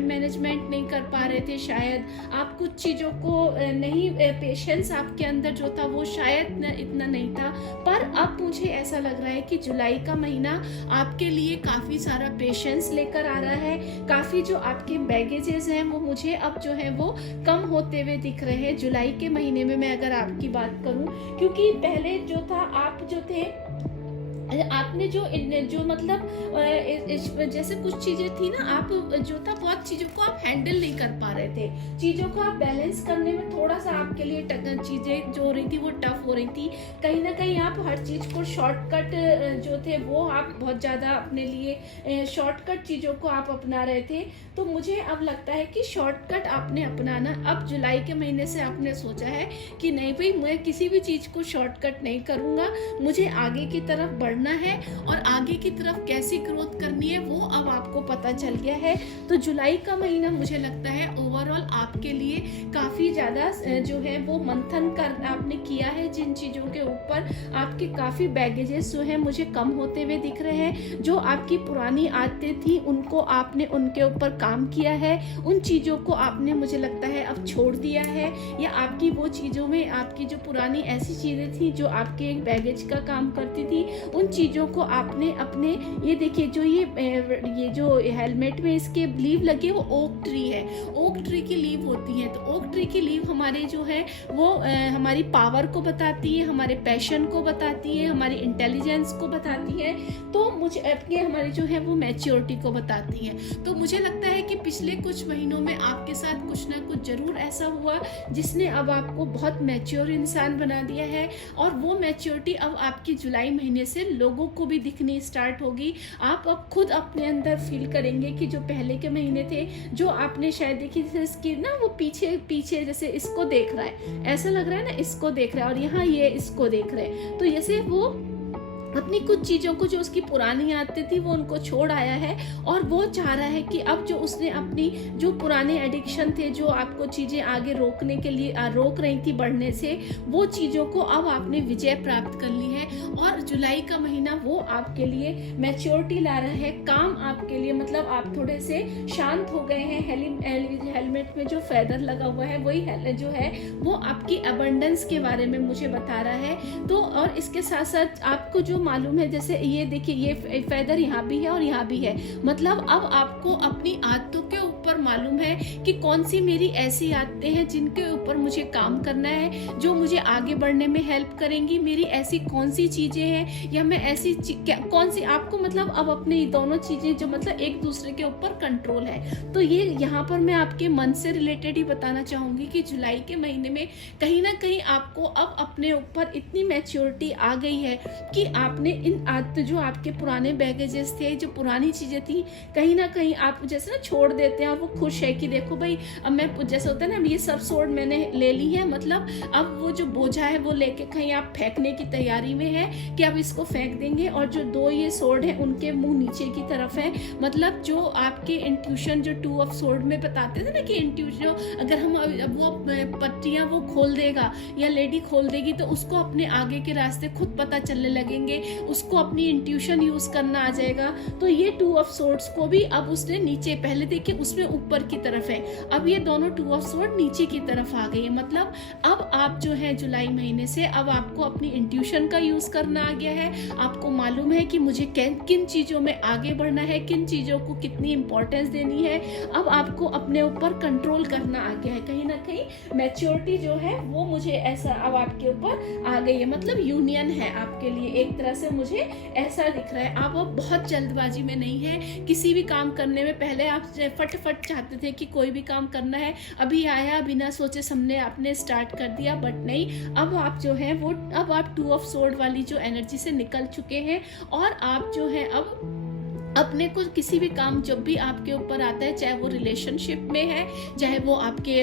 मैनेजमेंट नहीं कर पा रहे थे, शायद आप कुछ चीजों को नहीं, पेशेंस आपके अंदर जो था वो शायद इतना नहीं था। पर अब मुझे ऐसा लग रहा है कि जुलाई का महीना आपके लिए काफी सारा पेशेंस लेकर आ रहा है, काफी जो आपके बैगेजेस हैं वो मुझे अब जो है वो कम होते हुए दिख रहे हैं जुलाई के महीने में। मैं अगर आपकी बात करूं, क्योंकि पहले जो था आप जो थे आपने जो मतलब जैसे कुछ चीजें थी ना, आप जो था बहुत चीजों को आप हैंडल नहीं कर पा रहे थे, चीजों को आप बैलेंस करने में थोड़ा सा आपके लिए चीजें जो हो रही थी वो टफ हो रही थी। कहीं ना कहीं आप हर चीज को शॉर्टकट जो थे वो आप बहुत ज्यादा अपने लिए शॉर्टकट चीजों को आप अपना रहे थे। तो मुझे अब लगता है कि शॉर्टकट आपने अपनाना, अब जुलाई के महीने से आपने सोचा है कि नहीं भाई, मैं किसी भी चीज को शॉर्टकट नहीं करूंगा, मुझे आगे की तरफ बढ़ना है और आगे की तरफ कैसी ग्रोथ करनी है वो अब आपको पता चल गया है। तो जुलाई का महीना मुझे लगता है ओवरऑल आपके लिए काफी ज्यादा जो है वो मंथन कर आपने किया है, जिन चीजों के ऊपर आपके काफी बैगेजेस जो है मुझे कम होते हुए दिख रहे हैं, जो आपकी पुरानी आदतें थी उनको आपने उनके ऊपर काम किया है, उन चीजों को आपने मुझे लगता है अब छोड़ दिया है, या आपकी वो चीजों में आपकी जो पुरानी ऐसी चीजें थी जो आपके एक बैगेज का काम करती थी, उन चीजों को आपने अपने, ये देखिए जो ये जो हेलमेट में इसके लीव लगे वो ओक ट्री है, ओक ट्री की लीव होती है। तो ओक ट्री की लीव हमारे जो है वो हमारी पावर को बताती है, हमारे पैशन को बताती है, हमारी इंटेलिजेंस को बताती है, तो मुझे अपने हमारी जो है वो मैच्योरिटी को बताती है। तो मुझे लगता है कि पिछले कुछ महीनों में आपके साथ कुछ ना कुछ जरूर ऐसा हुआ जिसने अब आपको बहुत मैच्योर इंसान बना दिया है, और वो मैच्योरिटी अब आपकी जुलाई महीने से लोगों को भी दिखनी स्टार्ट होगी। आप अब खुद अपने अंदर फील करेंगे कि जो पहले के महीने थे, जो आपने शायद देखी जैसे इसकी ना वो पीछे जैसे इसको देख रहा है, ऐसा लग रहा है ना इसको देख रहा है, और यहाँ ये इसको देख रहे हैं, तो जैसे वो अपनी कुछ चीजों को जो उसकी पुरानी आदतें थी वो उनको छोड़ आया है, और वो चाह रहा है कि अब जो उसने अपनी जो पुराने एडिक्शन थे, जो आपको चीजें आगे रोकने के लिए रोक रही थी बढ़ने से, वो चीजों को अब आपने विजय प्राप्त कर ली है। और जुलाई का महीना वो आपके लिए मैच्योरिटी ला रहा है, काम आपके लिए, मतलब आप थोड़े से शांत हो गए हैं। हेलमेट में जो फेदर लगा हुआ है वही जो है वो आपकी अबंडेंस के बारे में मुझे बता रहा है। तो और इसके साथ साथ आपको जो मालूम है, जैसे ये देखिए ये फेदर यहाँ भी है और यहाँ भी है, मतलब अब आपको अपनी आदतों के ऊपर मालूम है कि कौन सी मेरी ऐसी आदतें हैं जिनके ऊपर मुझे काम करना है, जो मुझे आगे बढ़ने में हेल्प करेंगी, मेरी ऐसी कौन सी चीजें हैं, या मैं ऐसी कौन सी, आपको मतलब अब अपने दोनों चीजें जो मतलब एक दूसरे के ऊपर कंट्रोल है। तो ये यहाँ पर मैं आपके मन से रिलेटेड ही बताना चाहूंगी कि जुलाई के महीने में कहीं ना कहीं आपको अब अपने ऊपर इतनी मैच्योरिटी आ गई है कि आपने इन आदत जो आपके पुराने बैगेजेस थे, जो पुरानी चीजें थी, कहीं ना कहीं आप जैसे ना छोड़ देते हैं, और वो खुश है कि देखो भाई अब मैं, जैसे होता है ना, ये सब सोर्ड मैंने ले ली है, मतलब अब वो जो बोझा है वो लेके कहीं आप फेंकने की तैयारी में है कि अब इसको फेंक देंगे, और जो दो ये सोर्ड है उनके मुंह नीचे की तरफ है, मतलब जो आपके इंट्यूशन जो 2 ऑफ सोर्ड में बताते थे ना कि इंट्यूशन, अगर हम अब वो पट्टियां वो खोल देगा या लेडी खोल देगी तो उसको अपने आगे के रास्ते खुद पता चलने लगेंगे, उसको अपनी इंट्यूशन यूज करना आ जाएगा। तो ये 2 ऑफ सोर्ड्स को भी अब उसने नीचे, पहले देखिए उसमें ऊपर की तरफ है, अब ये दोनों 2 ऑफ सोर्ड नीचे की तरफ आ गई है। मतलब अब आप जो है जुलाई महीने से अब आपको अपनी इंट्यूशन का यूज करना आ गया है। आपको मालूम है कि मुझे किन चीजों में आगे बढ़ना है, किन चीजों को कितनी इंपॉर्टेंस देनी है। अब आपको अपने ऊपर कंट्रोल करना आ गया है, कहीं ना कहीं मैच्योरिटी जो है वो मुझे ऐसा अब आपके ऊपर आ गई है। मतलब यूनियन है आपके लिए, एक तरह से मुझे ऐसा दिख रहा है। आप अब बहुत जल्दबाजी में नहीं है किसी भी काम करने में। पहले आप फटाफट चाहते थे कि कोई भी काम करना है, अभी आया बिना सोचे समझे आपने स्टार्ट कर दिया, बट नहीं, अब आप जो है वो अब आप 2 ऑफ सोर्ड वाली जो एनर्जी से निकल चुके हैं और आप जो है अब अपने को किसी भी काम जब भी आपके ऊपर आता है, चाहे वो रिलेशनशिप में है, चाहे वो आपके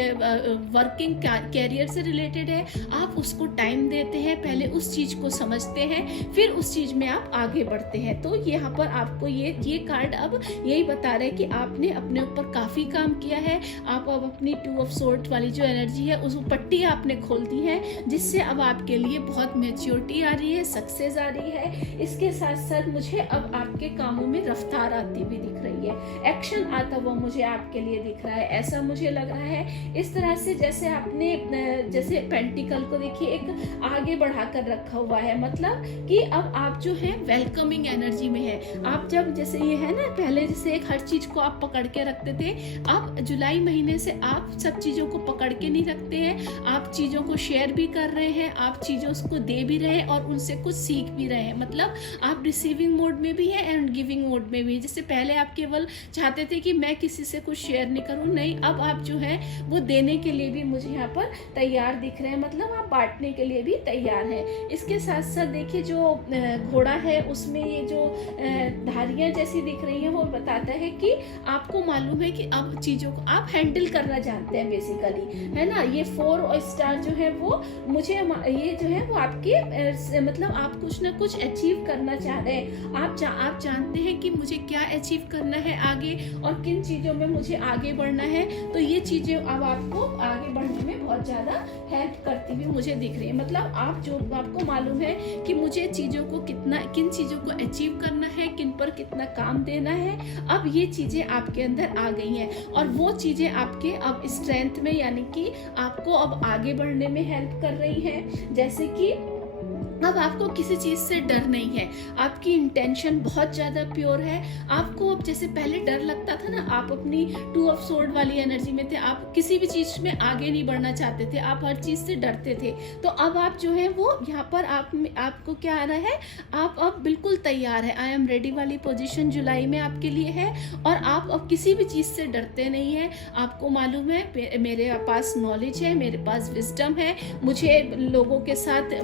वर्किंग कैरियर से रिलेटेड है, आप उसको टाइम देते हैं, पहले उस चीज को समझते हैं, फिर उस चीज में आप आगे बढ़ते हैं। तो यहाँ पर आपको ये कार्ड अब यही बता रहे हैं कि आपने अपने ऊपर काफी काम किया है। आप अब अपनी 2 ऑफ सोर्ड वाली जो एनर्जी है उस पट्टी आपने खोल दी है, जिससे अब आपके लिए बहुत मैच्योरिटी आ रही है, सक्सेस आ रही है। इसके साथ साथ मुझे अब आपके कामों में रफ्तार आती हुई दिख रही है, एक्शन आता हुआ मुझे आपके लिए दिख रहा है, ऐसा मुझे लग रहा है। इस तरह से जैसे आपने जैसे पेंटिकल को देखिए एक आगे बढ़ाकर रखा हुआ है, मतलब कि अब आप जो है वेलकमिंग एनर्जी में है। आप जब जैसे ये है ना, पहले जैसे एक हर चीज को आप पकड़ के रखते थे, अब जुलाई महीने से आप सब चीजों को पकड़ के नहीं रखते हैं, आप चीजों को शेयर भी कर रहे हैं, आप चीजों को दे भी रहे हैं और उनसे कुछ सीख भी रहे हैं। मतलब आप रिसीविंग मोड में भी है एंड गिविंग मोड में भी। जैसे पहले आप केवल चाहते थे कि मैं किसी से कुछ शेयर नहीं करूं, नहीं, अब आप जो है वो देने के लिए भी मुझे यहाँ पर तैयार दिख रहे हैं, मतलब आप बांटने के लिए भी तैयार हैं। इसके साथ साथ देखिए जो घोड़ा है उसमें ये जो धारियां जैसी दिख रही हैं वो बताता है कि आपको मालूम है कि अब चीजों को आप हैंडल करना जानते हैं बेसिकली, है ना। ये 4 स्टार जो है वो मुझे ये जो है वो आपके मतलब आप कुछ ना कुछ अचीव करना चाह रहे हैं। आप जानते हैं कि मुझे क्या अचीव करना है आगे और किन चीजों में मुझे आगे बढ़ना है। तो ये चीजें अब आपको आगे बढ़ने में बहुत ज्यादा हेल्प करती हुई मुझे दिख रही है। मतलब आपको मालूम है कि मुझे चीजों को किन चीजों को अचीव करना है, किन पर कितना काम देना है। अब ये चीजें आपके अंदर आ गई हैं और वो चीजें आपके अब स्ट्रेंथ में, यानी कि आपको अब आगे बढ़ने में हेल्प कर रही हैं। जैसे कि अब आपको किसी चीज से डर नहीं है, आपकी इंटेंशन बहुत ज्यादा प्योर है। आपको अब जैसे पहले डर लगता था ना, आप अपनी 2 ऑफ सोर्ड वाली एनर्जी में थे, आप किसी भी चीज में आगे नहीं बढ़ना चाहते थे, आप हर चीज से डरते थे। तो अब आप जो है वो यहाँ पर आपको क्या आ रहा है, आप अब बिल्कुल तैयार है, आई एम रेडी वाली पोजीशन जुलाई में आपके लिए है और आप अब किसी भी चीज से डरते नहीं है। आपको मालूम है मेरे पास नॉलेज है, मेरे पास विजडम है, मुझे लोगों के साथ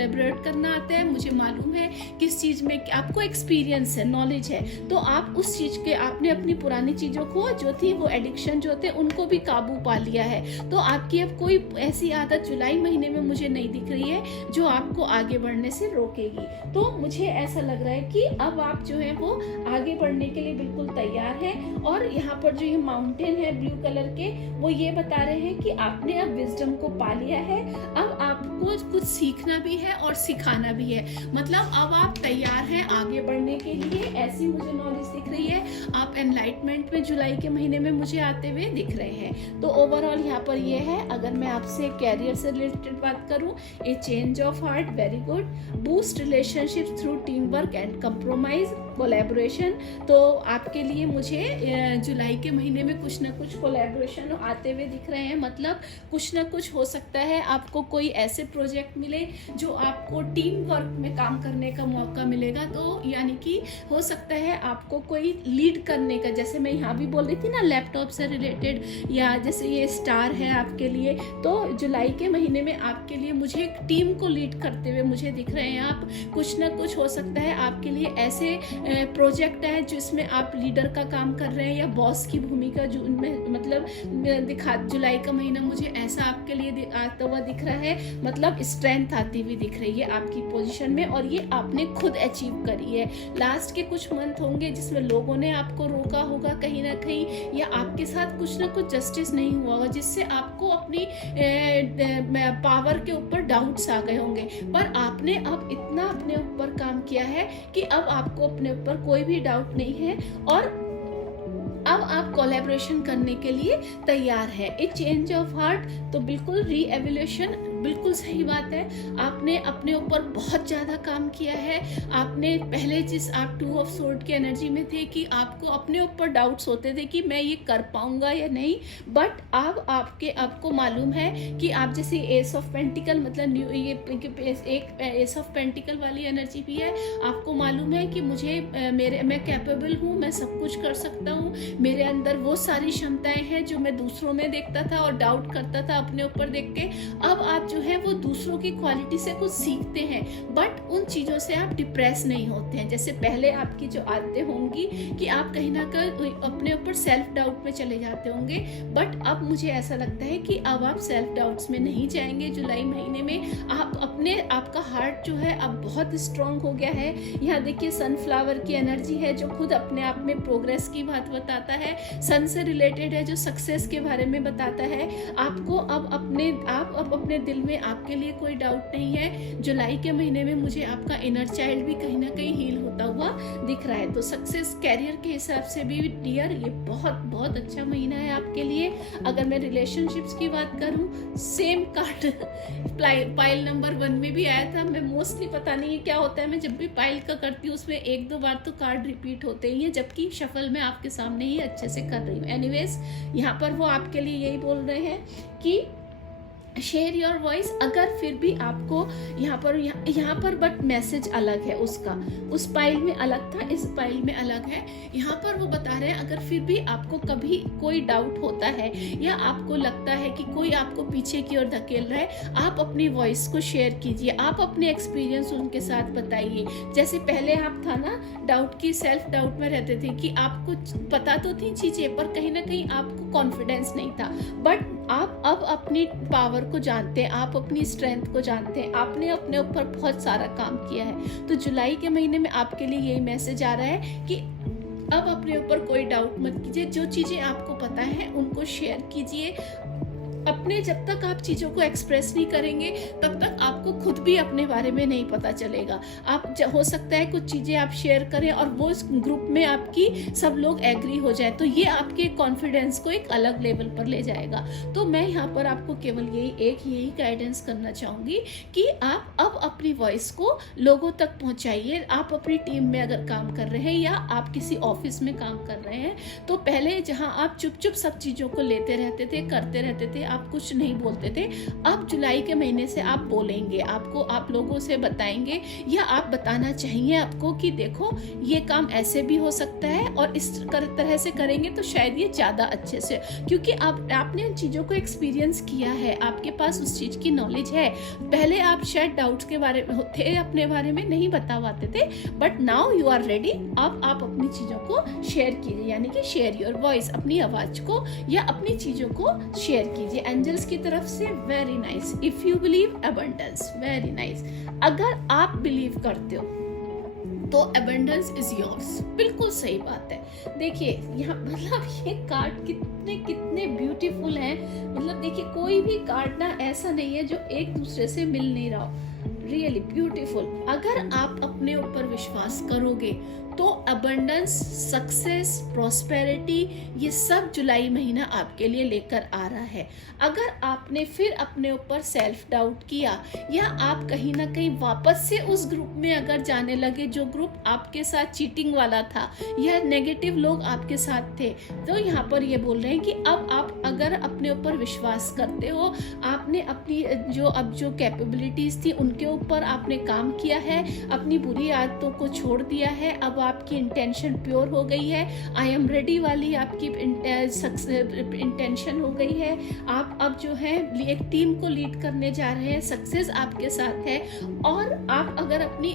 कोलैबोरेट करना आता है, मुझे मालूम है किस चीज में आपको एक्सपीरियंस है, नॉलेज है। तो आप उस चीज के आपने अपनी पुरानी चीजों को जो थी वो एडिक्शन जो थे उनको भी काबू पा लिया है। तो आपकी अब कोई ऐसी आदत जुलाई महीने में मुझे नहीं दिख रही है जो आपको आगे बढ़ने से रोकेगी। तो मुझे ऐसा लग रहा है कि अब आप जो है वो आगे बढ़ने के लिए बिल्कुल तैयार है। और यहाँ पर जो ये माउंटेन है ब्लू कलर के, वो ये बता रहे हैं कि आपने अब विजडम को पा लिया है, अब आपको कुछ सीखना भी है और सिखाना भी है। मतलब अब आप तैयार हैं आगे बढ़ने के लिए, ऐसी मुझे नॉलेज दिख रही है। आप एनलाइटमेंट में जुलाई के महीने में मुझे आते हुए दिख रहे हैं। तो ओवरऑल यहाँ पर ये है, अगर मैं आपसे कैरियर से रिलेटेड बात करूँ, ए change of heart, very good, boost relationship through team work and compromise, collaboration. तो आपके लिए मुझे जुलाई के महीने में कुछ ना कुछ कोलैबोरेशन आते हुए दिख रहे हैं। मतलब कुछ ना कुछ हो सकता है, आपको कोई ऐसे प्रोजेक्ट मिले जो आपको टीम वर्क में काम करने का मौका मिलेगा। तो यानी कि हो सकता है आपको कोई लीड करने का, जैसे मैं यहाँ भी बोल रही थी ना लैपटॉप से रिलेटेड, या जैसे ये स्टार है आपके लिए, तो जुलाई के महीने में आपके लिए मुझे एक टीम को लीड करते हुए मुझे दिख रहे हैं। आप कुछ ना कुछ हो सकता है आपके लिए ऐसे प्रोजेक्ट है जिसमें आप लीडर का काम कर रहे हैं या बॉस की भूमिका जो उनमें मतलब जुलाई का महीना मुझे ऐसा आपके लिए आता हुआ दिख रहा है, मतलब स्ट्रेंथ आती हुई दिख रही है आपकी पोजीशन में, और ये आपने खुद अचीव करी है। लास्ट के कुछ मंथ होंगे जिसमें लोगों ने आपको रोका होगा कहीं ना कहीं, या आपके साथ कुछ ना कुछ जस्टिस नहीं हुआ होगा जिससे आपको अपनी पावर के ऊपर डाउट्स आ गए होंगे, पर आपने अब इतना अपने ऊपर काम किया है कि अब आपको अपने ऊपर कोई भी डाउट नहीं है और अब आप कोलैबोरेशन करने के लिए तैयार है। एक चेंज ऑफ हार्ट, तो बिल्कुल री एवोल्यूशन, बिल्कुल सही बात है। आपने अपने ऊपर बहुत ज़्यादा काम किया है। आपने पहले जिस आप 2 ऑफ सोर्ड की एनर्जी में थे कि आपको अपने ऊपर डाउट्स होते थे कि मैं ये कर पाऊंगा या नहीं, बट अब आपको मालूम है कि आप जैसे एस ऑफ पेंटिकल, मतलब एक एस ऑफ पेंटिकल वाली एनर्जी भी है। आपको मालूम है कि मैं कैपेबल हूँ, मैं सब कुछ कर सकता हूँ, मेरे अंदर वो सारी क्षमताएं हैं जो मैं दूसरों में देखता था और डाउट करता था अपने ऊपर देख के। अब आप जो है वो दूसरों की क्वालिटी से कुछ सीखते हैं, बट उन चीज़ों से आप डिप्रेस नहीं होते हैं। जैसे पहले आपकी जो आदतें होंगी कि आप कहीं ना कहीं अपने ऊपर सेल्फ डाउट में चले जाते होंगे, बट अब मुझे ऐसा लगता है कि अब आप सेल्फ डाउट्स में नहीं जाएंगे। जुलाई महीने में आपका हार्ट जो है अब बहुत स्ट्रांग हो गया है। यहाँ देखिए सनफ्लावर की एनर्जी है जो खुद अपने आप में प्रोग्रेस की बात बताता है, सन से रिलेटेड है जो सक्सेस के बारे में बताता है। आपको अब अपने दिल में आपके लिए कोई डाउट नहीं है। जुलाई के महीने में मुझे आपका इनर चाइल्ड भी कहीं ना कहीं हील होता हुआ दिख रहा है। तो सक्सेस कैरियर के हिसाब से भी डियर ये बहुत बहुत अच्छा महीना है आपके लिए। अगर मैं रिलेशनशिप्स की बात करूं, सेम कार्ड पाइल नंबर 1 में भी आया था। मैं मोस्टली पता नहीं है क्या होता है, मैं जब भी पाइल का करती हूँ उसमें 1-2 बार तो कार्ड रिपीट होते ही है, जबकि शफल में आपके सामने ही अच्छे से कर रही हूँ। एनीवेज यहाँ पर वो आपके लिए यही बोल रहे हैं कि शेयर योर वॉइस। अगर फिर भी आपको यहाँ पर बट मैसेज अलग है उसका, उस पाइल में अलग था, इस पाइल में अलग है। यहाँ पर वो बता रहे हैं अगर फिर भी आपको कभी कोई डाउट होता है या आपको लगता है कि कोई आपको पीछे की ओर धकेल रहा है, आप अपनी वॉइस को शेयर कीजिए, आप अपने एक्सपीरियंस उनके साथ बताइए। जैसे पहले आप था ना डाउट की, सेल्फ डाउट में रहते थे कि आपको पता तो थी चीजें पर कहीं ना कहीं आपको कॉन्फिडेंस नहीं था, बट आप अब अपनी पावर को जानते हैं, आप अपनी स्ट्रेंथ को जानते हैं, आपने अपने ऊपर बहुत सारा काम किया है। तो जुलाई के महीने में आपके लिए यही मैसेज आ रहा है कि अब अपने ऊपर कोई डाउट मत कीजिए, जो चीजें आपको पता है उनको शेयर कीजिए। अपने जब तक आप चीज़ों को एक्सप्रेस नहीं करेंगे तब तक आपको खुद भी अपने बारे में नहीं पता चलेगा। आप हो सकता है कुछ चीज़ें आप शेयर करें और वो इस ग्रुप में आपकी सब लोग एग्री हो जाए, तो ये आपके कॉन्फिडेंस को एक अलग लेवल पर ले जाएगा। तो मैं यहाँ पर आपको केवल यही गाइडेंस करना चाहूँगी कि आप अब अपनी वॉइस को लोगों तक पहुँचाइए। आप अपनी टीम में अगर काम कर रहे हैं या आप किसी ऑफिस में काम कर रहे हैं, तो पहले जहाँ आप चुप चुप सब चीज़ों को लेते रहते थे, करते रहते थे, आप कुछ नहीं बोलते थे, अब जुलाई के महीने से आप बोलेंगे, आप लोगों से बताएंगे या आप बताना चाहिए आपको कि देखो ये काम ऐसे भी हो सकता है और इस तरह से करेंगे तो शायद ये ज़्यादा अच्छे से, क्योंकि आपने उन चीज़ों को एक्सपीरियंस किया है, आपके पास उस चीज़ की नॉलेज है। पहले आप शायद डाउट्स के बारे में थे, अपने बारे में नहीं बता पाते थे, but now you are ready. अब आप अपनी चीज़ों को शेयर कीजिए, यानी कि शेयर योर वॉइस, अपनी आवाज़ को या अपनी चीज़ों को शेयर कीजिए। एंजल्स की तरफ से very nice. If you believe abundance, very nice. अगर आप बिलीव करते हो तो अबंडेंस इज योर्स, बिल्कुल सही बात है। देखिए यहाँ मतलब ये कार्ड कितने ब्यूटीफुल हैं। मतलब देखिए कोई भी कार्ड ना ऐसा नहीं है जो एक दूसरे से मिल नहीं रहा हो। Really beautiful. अगर आप अपने ऊपर विश्वास करोगे तो अबंडेंस, सक्सेस, प्रॉस्पेरिटी ये सब जुलाई महीना आपके लिए लेकर आ रहा है। अगर आपने फिर अपने ऊपर सेल्फ डाउट किया या आप कहीं ना कहीं वापस से उस ग्रुप में अगर जाने लगे जो ग्रुप आपके साथ चीटिंग वाला था या नेगेटिव लोग आपके साथ थे, तो यहाँ पर ये बोल रहे हैं कि अब आप अगर अपने ऊपर विश्वास करते हो, आपने अपनी जो कैपेबिलिटीज थी उनके ऊपर आपने काम किया है, अपनी बुरी आदतों को छोड़ दिया है, अब आपकी इंटेंशन प्योर हो गई है, आई एम रेडी वाली आपकी इंटेंशन हो गई है। आप अब जो है एक टीम को लीड करने जा रहे हैं, सक्सेस आपके साथ है। और आप अगर अपनी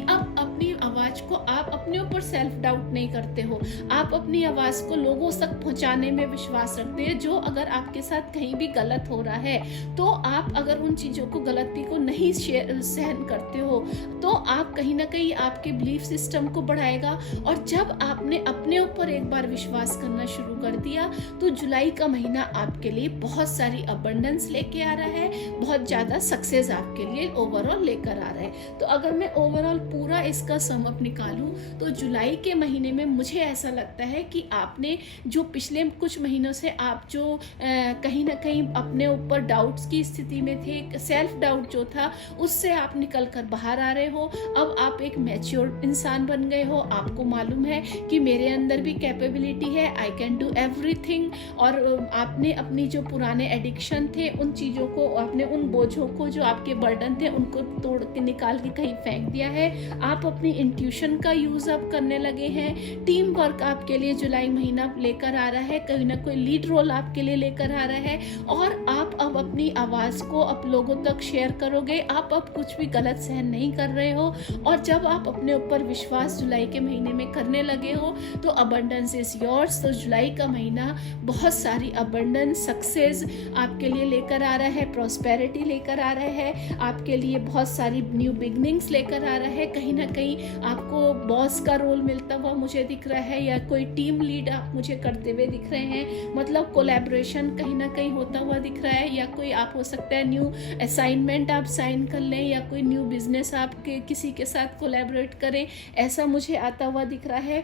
आवाज आवाज को आप अपने ऊपर सेल्फ डाउट नहीं करते हो, आप अपनी आवाज को लोगों तक पहुंचाने में विश्वास रखते हैं। जो अगर आपके साथ कहीं भी गलत हो रहा है तो आप अगर उन चीजों को, गलती को नहीं सहन करते हो तो आप कहीं ना कहीं आपके बिलीफ सिस्टम को बढ़ाएगा। और जब आपने अपने ऊपर एक बार विश्वास करना शुरू कर दिया तो जुलाई का महीना आपके लिए बहुत सारी अबंडेंस लेके आ रहा है, बहुत ज्यादा सक्सेस आपके लिए ओवरऑल लेकर आ रहा है। तो अगर मैं ओवरऑल पूरा इसका सम अप निकालूं तो जुलाई के महीने में मुझे ऐसा लगता है कि आपने जो पिछले कुछ महीनों से आप जो कहीं ना कहीं अपने ऊपर डाउट्स की स्थिति में थे, सेल्फ डाउट जो था उससे आप निकल कर बाहर आ रहे हो। अब आप एक मैच्योर इंसान बन गए हो, आपको मालूम है कि मेरे अंदर भी कैपेबिलिटी है, आई कैन डू एवरीथिंग। और आपने अपनी जो पुराने एडिक्शन थे उन चीज़ों को, आपने उन बोझों को जो आपके बर्डन थे उनको तोड़ के निकाल के कहीं फेंक दिया है। आप अपनी इंट्यूशन का यूज अब करने लगे हैं। टीम वर्क आपके लिए जुलाई महीना लेकर आ रहा है, कहीं ना कोई लीड रोल आपके लिए लेकर आ रहा है। और आप अब अपनी आवाज को अब लोगों तक शेयर करोगे, आप अब कुछ भी गलत सहन नहीं कर रहे हो। और जब आप अपने ऊपर विश्वास जुलाई के महीने में करने लगे हो तो अबंडेंस इज योर्स। तो जुलाई का महीना बहुत सारी अबंडेंस, सक्सेस आपके लिए लेकर आ रहा है, प्रॉस्पेरिटी लेकर आ रहा है, आपके लिए बहुत सारी न्यू बिगनिंग्स लेकर आ रहा है। कहीं ना कहीं आपको बॉस का रोल मिलता हुआ मुझे दिख रहा है, या कोई टीम लीड आप मुझे करते हुए दिख रहे हैं, मतलब कोलैबोरेशन कहीं ना कहीं होता हुआ दिख रहा है। या कोई आप हो सकता है न्यू असाइनमेंट आप साइन कर लें, या कोई न्यू बिजनेस आपके किसी के साथ कोलैबोरेट करें, ऐसा मुझे आता हुआ दिख रहा है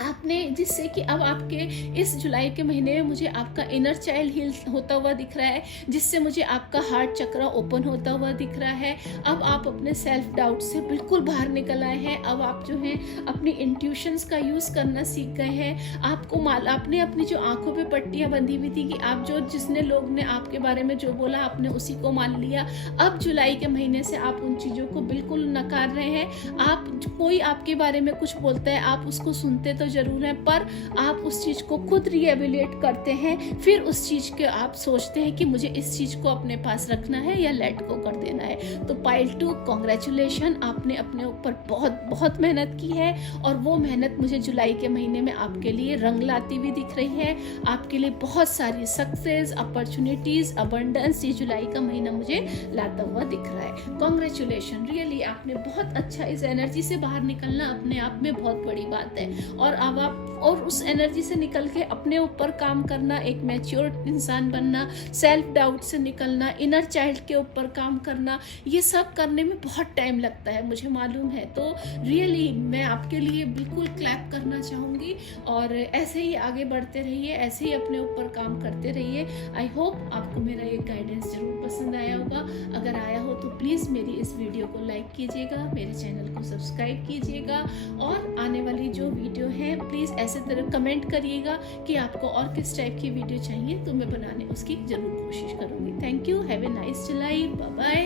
आपने, जिससे कि अब आपके इस जुलाई के महीने में मुझे आपका इनर चाइल्ड हील होता हुआ दिख रहा है, जिससे मुझे आपका हार्ट चक्र ओपन होता हुआ दिख रहा है। अब आप अपने सेल्फ डाउट से बिल्कुल बाहर निकल आए हैं। अब आप जो हैं अपनी इंट्यूशंस का यूज़ करना सीख गए हैं। आपको आपने अपनी जो आंखों पे पट्टियां बंधी हुई थी कि आप जो जिसने लोग ने आपके बारे में जो बोला आपने उसी को मान लिया। अब जुलाई के महीने से आप उन चीज़ों को बिल्कुल नकार रहे हैं। आप कोई आपके बारे में कुछ बोलता है, आप उसको सुनते तो जरूर है, पर आप उस चीज को खुद रिएवैल्यूएट करते हैं। फिर उस चीज के आप सोचते हैं कि मुझे इस चीज को अपने पास रखना है या लेट गो कर देना है। तो पाइल 2, कॉन्ग्रेचुलेशन, आपने अपने ऊपर बहुत बहुत मेहनत की है। और वो मेहनत मुझे जुलाई के महीने में आपके लिए रंग लाती हुई दिख रही है। आपके लिए बहुत सारी सक्सेस, अपॉर्चुनिटीज, अबंडेंस ये जुलाई का महीना मुझे लाता हुआ दिख रहा है। कॉन्ग्रेचुलेशन, रियली आपने बहुत अच्छा, इस एनर्जी से बाहर निकलना अपने आप में बहुत बड़ी बात है। और अब आप और उस एनर्जी से निकल के अपने ऊपर काम करना, एक मैच्योर इंसान बनना, सेल्फ डाउट से निकलना, इनर चाइल्ड के ऊपर काम करना, ये सब करने में बहुत टाइम लगता है, मुझे मालूम है। तो रियली मैं आपके लिए बिल्कुल क्लैप करना चाहूँगी। और ऐसे ही आगे बढ़ते रहिए, ऐसे ही अपने ऊपर काम करते रहिए। आई होप आपको मेरा ये गाइडेंस जरूर पसंद आया होगा। अगर आया हो तो प्लीज़ मेरी इस वीडियो को लाइक कीजिएगा, मेरे चैनल को सब्सक्राइब कीजिएगा, और आने वाली जो वीडियो है प्लीज़ ऐसे तरह कमेंट करिएगा कि आपको और किस टाइप की वीडियो चाहिए, तो मैं बनाने उसकी जरूर कोशिश करूँगी। Thank you, have a nice July, bye bye,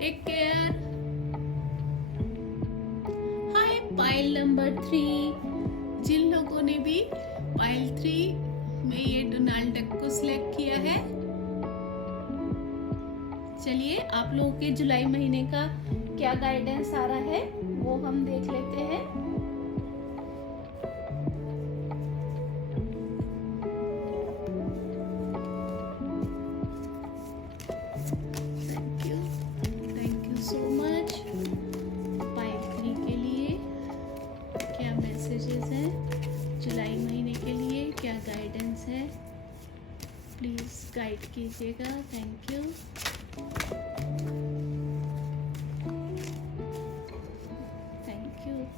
take care. Hi pile number 3, जिन लोगों ने भी पाइल 3 में ये डोनाल्ड डक को सिलेक्ट किया है, चलिए आप लोगों के जुलाई महीने का क्या गाइडेंस आ रहा है वो हम देख लेते हैं। Thank you so much. Pile 3 के लिए क्या मैसेजेस हैं जुलाई महीने के लिए, क्या गाइडेंस है, प्लीज गाइड कीजिएगा। Thank you.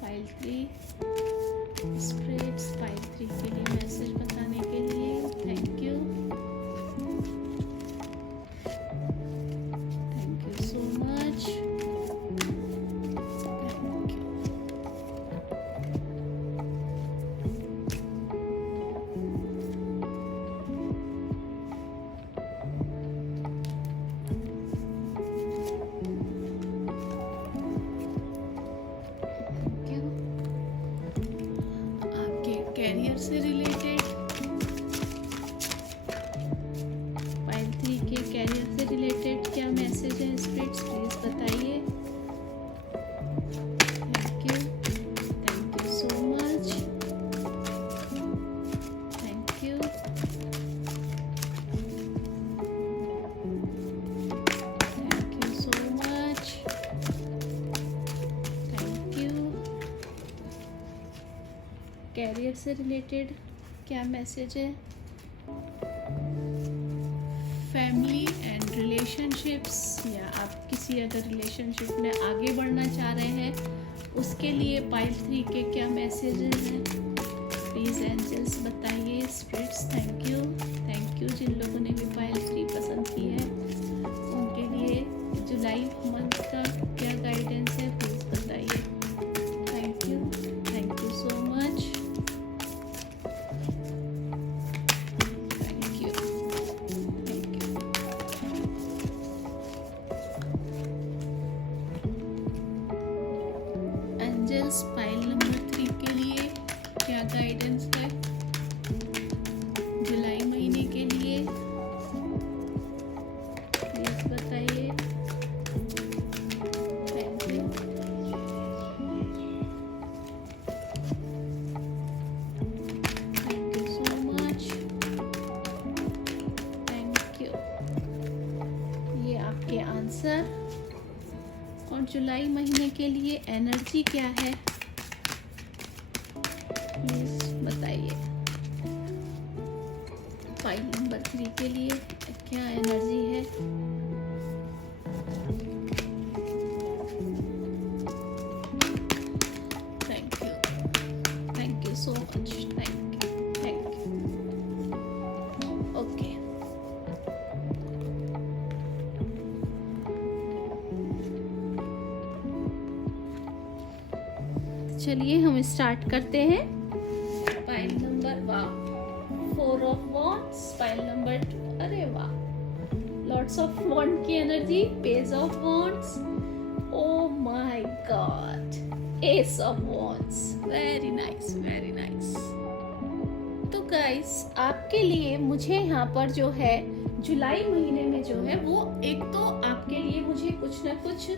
Pile 3 spirits, pile 3 के लिए मैसेज बताने के लिए thank you. Thank you so much. Thank you. Career से रिलेटेड, पाइल 3 के कैरियर से रिलेटेड क्या मैसेज है स्पिरिट्स, प्लीज बताइए। Thank you. कैरियर से रिलेटेड क्या मैसेज है, फैमिली एंड रिलेशनशिप्स, या आप किसी अगर रिलेशनशिप में आगे बढ़ना चाह रहे हैं उसके लिए पाइल 3 के क्या मैसेजेस हैं, प्लीज़ एंजल्स बताइए। स्पिरिट्स थैंक यू जिन लोगों ने भी पाइल 3 पसंद की है उनके लिए जुलाई मंथ का क्या गाइडेंस है प्लीज़ बताइए। Thank you so much, thank you. Angels pile number 3 के लिए क्या गाइडेंस है जुलाई महीने के लिए प्लीज बताइए। Thank you so much, thank you. ये आपके आंसर। और जुलाई महीने के लिए एनर्जी क्या है प्लीज बताइए। फाइल नंबर 3 के लिए क्या एनर्जी है, thank you so much, thank you. Okay, चलिए हम स्टार्ट करते हैं। Pile number 4 of wands, pile number 2, अरे वाह, लॉट्स ऑफ वॉन्ड की energy, page of wands, oh my God, S of wands, very nice very nice. तो guys आपके लिए मुझे यहाँ पर जो है जुलाई महीने में जो है वो एक तो आपके लिए मुझे कुछ ना कुछ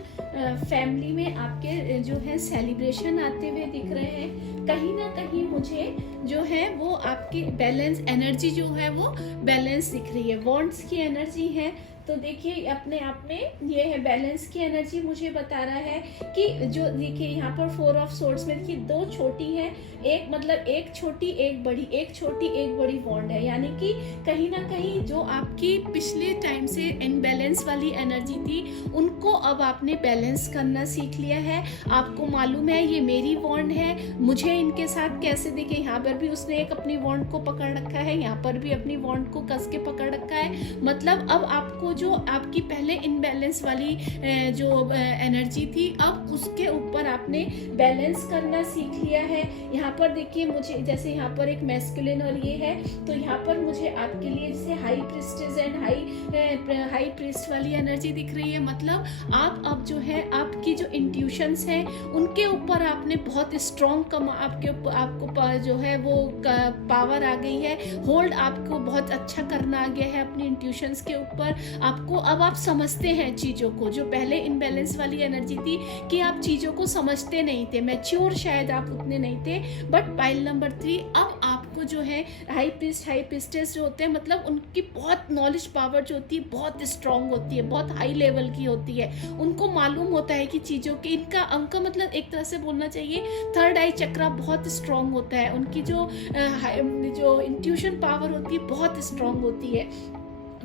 फैमिली में आपके जो है सेलिब्रेशन आते हुए दिख रहे हैं। कहीं ना कहीं मुझे जो है वो आपकी बैलेंस एनर्जी जो है वो बैलेंस दिख रही है, वॉन्ड्स की एनर्जी है। तो देखिए अपने आप में ये है बैलेंस की एनर्जी मुझे बता रहा है कि जो देखिए यहाँ पर 4 ऑफ सोर्ड्स में देखिए 2 छोटी है, एक मतलब एक छोटी एक बड़ी, एक छोटी एक बड़ी बॉन्ड है, यानी कि कहीं ना कहीं जो आपकी पिछले टाइम से इनबैलेंस वाली एनर्जी थी उनको अब आपने बैलेंस करना सीख लिया है। आपको मालूम है ये मेरी बॉन्ड है, मुझे इनके साथ कैसे, देखिए यहाँ पर भी उसने एक अपनी बॉन्ड को पकड़ रखा है, यहाँ पर भी अपनी बॉन्ड को कस के पकड़ रखा है। मतलब अब आपको जो आपकी पहले इनबैलेंस वाली जो एनर्जी थी अब उसके ऊपर आपने बैलेंस करना सीख लिया है। यहाँ पर देखिए मुझे जैसे यहाँ पर एक मैस्कुलिन और ये है, तो यहाँ पर मुझे आपके लिए जैसे high priestess and high priest वाली एनर्जी दिख रही है। मतलब आप अब जो है आपकी जो इंट्यूशंस हैं उनके ऊपर आपने बहुत स्ट्रॉन्ग आपको जो है वो पावर आ गई है, होल्ड आपको बहुत अच्छा करना आ गया है अपनी इंट्यूशंस के ऊपर। आपको अब आप समझते हैं चीज़ों को, जो पहले इनबैलेंस वाली एनर्जी थी कि आप चीज़ों को समझते नहीं थे, मैच्योर शायद आप उतने नहीं थे। बट पाइल नंबर 3 अब आपको जो है हाई प्रिस्टेस जो होते हैं मतलब उनकी बहुत नॉलेज पावर जो होती है बहुत स्ट्रांग होती है, बहुत हाई लेवल की होती है। उनको मालूम होता है कि चीज़ों के उनका मतलब एक तरह से बोलना चाहिए थर्ड आई चक्रा बहुत स्ट्रांग होता है, उनकी जो इंट्यूशन पावर होती है बहुत स्ट्रांग होती है।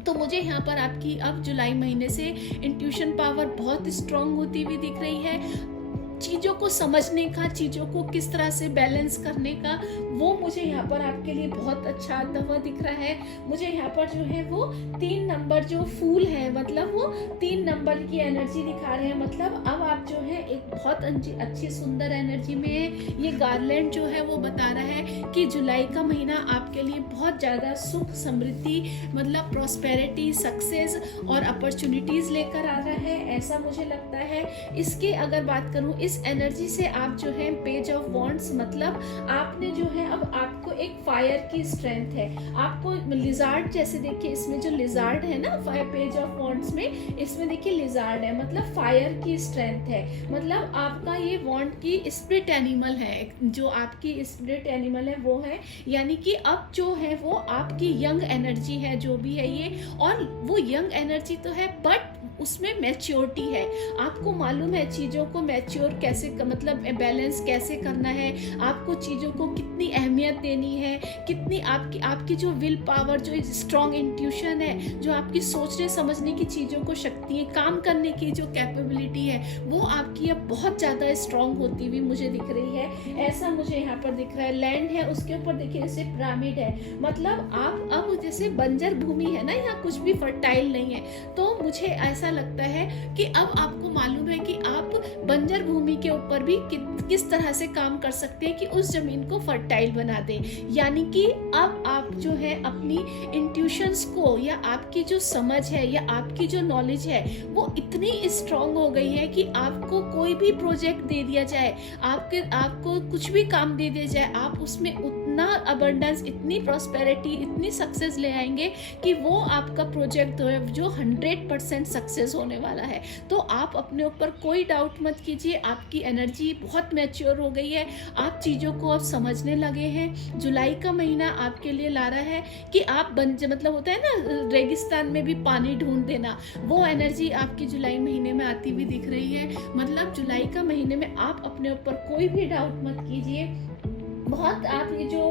तो मुझे यहाँ पर आपकी अब जुलाई महीने से इंट्यूशन पावर बहुत स्ट्रांग होती हुई दिख रही है। चीज़ों को समझने का, चीज़ों को किस तरह से बैलेंस करने का, वो मुझे यहाँ पर आपके लिए बहुत अच्छा आता हुआ दिख रहा है। मुझे यहाँ पर जो है वो 3 नंबर जो फूल है मतलब वो 3 नंबर की एनर्जी दिखा रहे हैं। मतलब अब आप जो है एक बहुत अच्छी सुंदर एनर्जी में है। ये गार्लैंड जो है वो बता रहा है कि जुलाई का महीना आपके लिए बहुत ज़्यादा सुख समृद्धि मतलब प्रॉस्पेरिटी सक्सेस और अपॉर्चुनिटीज़ लेकर आ रहा है, ऐसा मुझे लगता है। इसकी अगर बात करूँ इस एनर्जी से आप जो है पेज ऑफ वॉन्ड्स मतलब आपने जो है अब आपको एक फायर की स्ट्रेंथ है। आपको लिजार्ड जैसे देखिए इसमें जो लिजार्ड है ना पेज ऑफ वॉन्ड्स में, इसमें देखिए लिजार्ड है मतलब फायर की स्ट्रेंथ है। मतलब आपका ये वॉन्ड की स्पिरिट एनिमल है, जो आपकी स्पिरिट एनिमल है वो है, यानी कि अब जो है वो आपकी यंग एनर्जी है जो भी है ये, और वो यंग एनर्जी तो है बट उसमें मैच्योरिटी है, आपको मालूम है चीज़ों को मैच्योर कैसे मतलब बैलेंस कैसे करना है, आपको चीज़ों को कितनी अहमियत देनी है, कितनी आपकी जो विल पावर, जो स्ट्रॉन्ग इंट्यूशन है, जो आपकी सोचने समझने की चीज़ों को शक्ति है, काम करने की जो कैपेबिलिटी है, वो आपकी अब बहुत ज़्यादा स्ट्रॉन्ग होती हुई मुझे दिख रही है। ऐसा मुझे यहाँ पर दिख रहा है। लैंड है, उसके ऊपर देखिए जैसे पिरामिड है, मतलब आप अब जैसे बंजर भूमि है ना, यहाँ कुछ भी फर्टाइल नहीं है, तो मुझे ऐसा लगता है कि अब आपको मालूम है कि आप बंजर भूमि के ऊपर भी किस तरह से काम कर सकते हैं कि उस जमीन को फर्टाइल बना दें। यानी कि अब आप जो है अपनी इंट्यूशंस को, या आपकी जो समझ है, या आपकी जो नॉलेज है, वो इतनी स्ट्रांग हो गई है कि आपको कोई भी प्रोजेक्ट दे दिया जाए, आपको कुछ भी काम दे दिया जाए, आप उसमें उतना अबंडेंस, इतनी प्रॉस्पेरिटी, इतनी सक्सेस ले आएंगे कि वो आपका प्रोजेक्ट जो 100% सक्सेस होने वाला है। तो आप अपने ऊपर कोई डाउट मत कीजिए, आपकी एनर्जी बहुत मैच्योर हो गई है, आप चीज़ों को अब समझने लगे हैं। जुलाई का महीना आपके लिए ला रहा है कि आप मतलब होता है ना रेगिस्तान में भी पानी ढूंढ देना, वो एनर्जी आपकी जुलाई महीने में आती हुई दिख रही है। मतलब जुलाई का महीने में आप अपने ऊपर कोई भी डाउट मत कीजिए, बहुत आप ये जो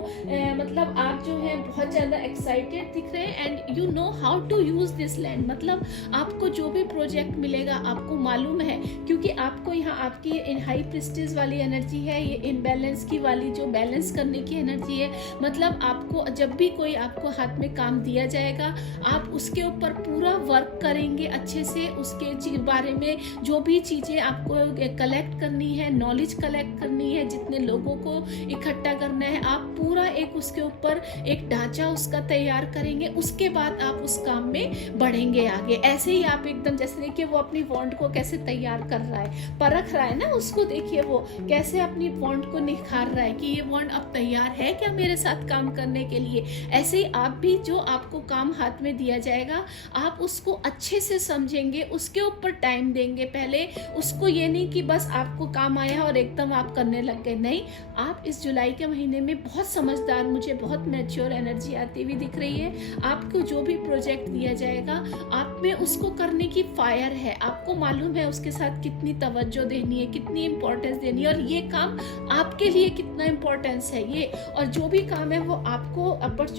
मतलब आप जो है बहुत ज़्यादा एक्साइटेड दिख रहे हैं, and you know how to use this land. मतलब आपको जो भी प्रोजेक्ट मिलेगा आपको मालूम है, क्योंकि आपको यहाँ आपकी हाई प्रिस्टिस वाली एनर्जी है, ये इनबैलेंस की वाली जो बैलेंस करने की एनर्जी है। मतलब आपको जब भी कोई आपको हाथ में काम दिया जाएगा, आप उसके ऊपर पूरा वर्क करेंगे अच्छे से, उसके बारे में जो भी चीज़ें आपको कलेक्ट करनी है, नॉलेज कलेक्ट करनी है, जितने लोगों को इकट्ठा करना है, आप पूरा एक उसके ऊपर एक ढांचा उसका तैयार करेंगे, उसके बाद आप उस काम में बढ़ेंगे आगे। ऐसे ही आप एकदम जैसे देखिए वो अपनी वॉन्ड को कैसे तैयार कर रहा है, परख रहा है ना उसको, देखिए वो कैसे अपनी वॉन्ड को निखार रहा है कि ये वॉन्ड अब तैयार है क्या मेरे साथ काम करने के लिए। ऐसे ही आप भी जो आपको काम हाथ में दिया जाएगा, आप उसको अच्छे से समझेंगे, उसके ऊपर टाइम देंगे पहले, उसको ये नहीं कि बस आपको काम आया और एकदम आप करने लग गए। नहीं, आप इस जुलाई के महीने में बहुत समझदार, मुझे बहुत मैच्योर एनर्जी आती हुई दिख रही है। आपको जो भी प्रोजेक्ट दिया जाएगा, आप में उसको करने की फायर है, आपको मालूम है उसके साथ कितनी तवज्जो देनी है, कितनी इंपॉर्टेंस देनी है, और ये काम आपके लिए कितना इंपॉर्टेंस है ये, और जो भी काम है वो आपको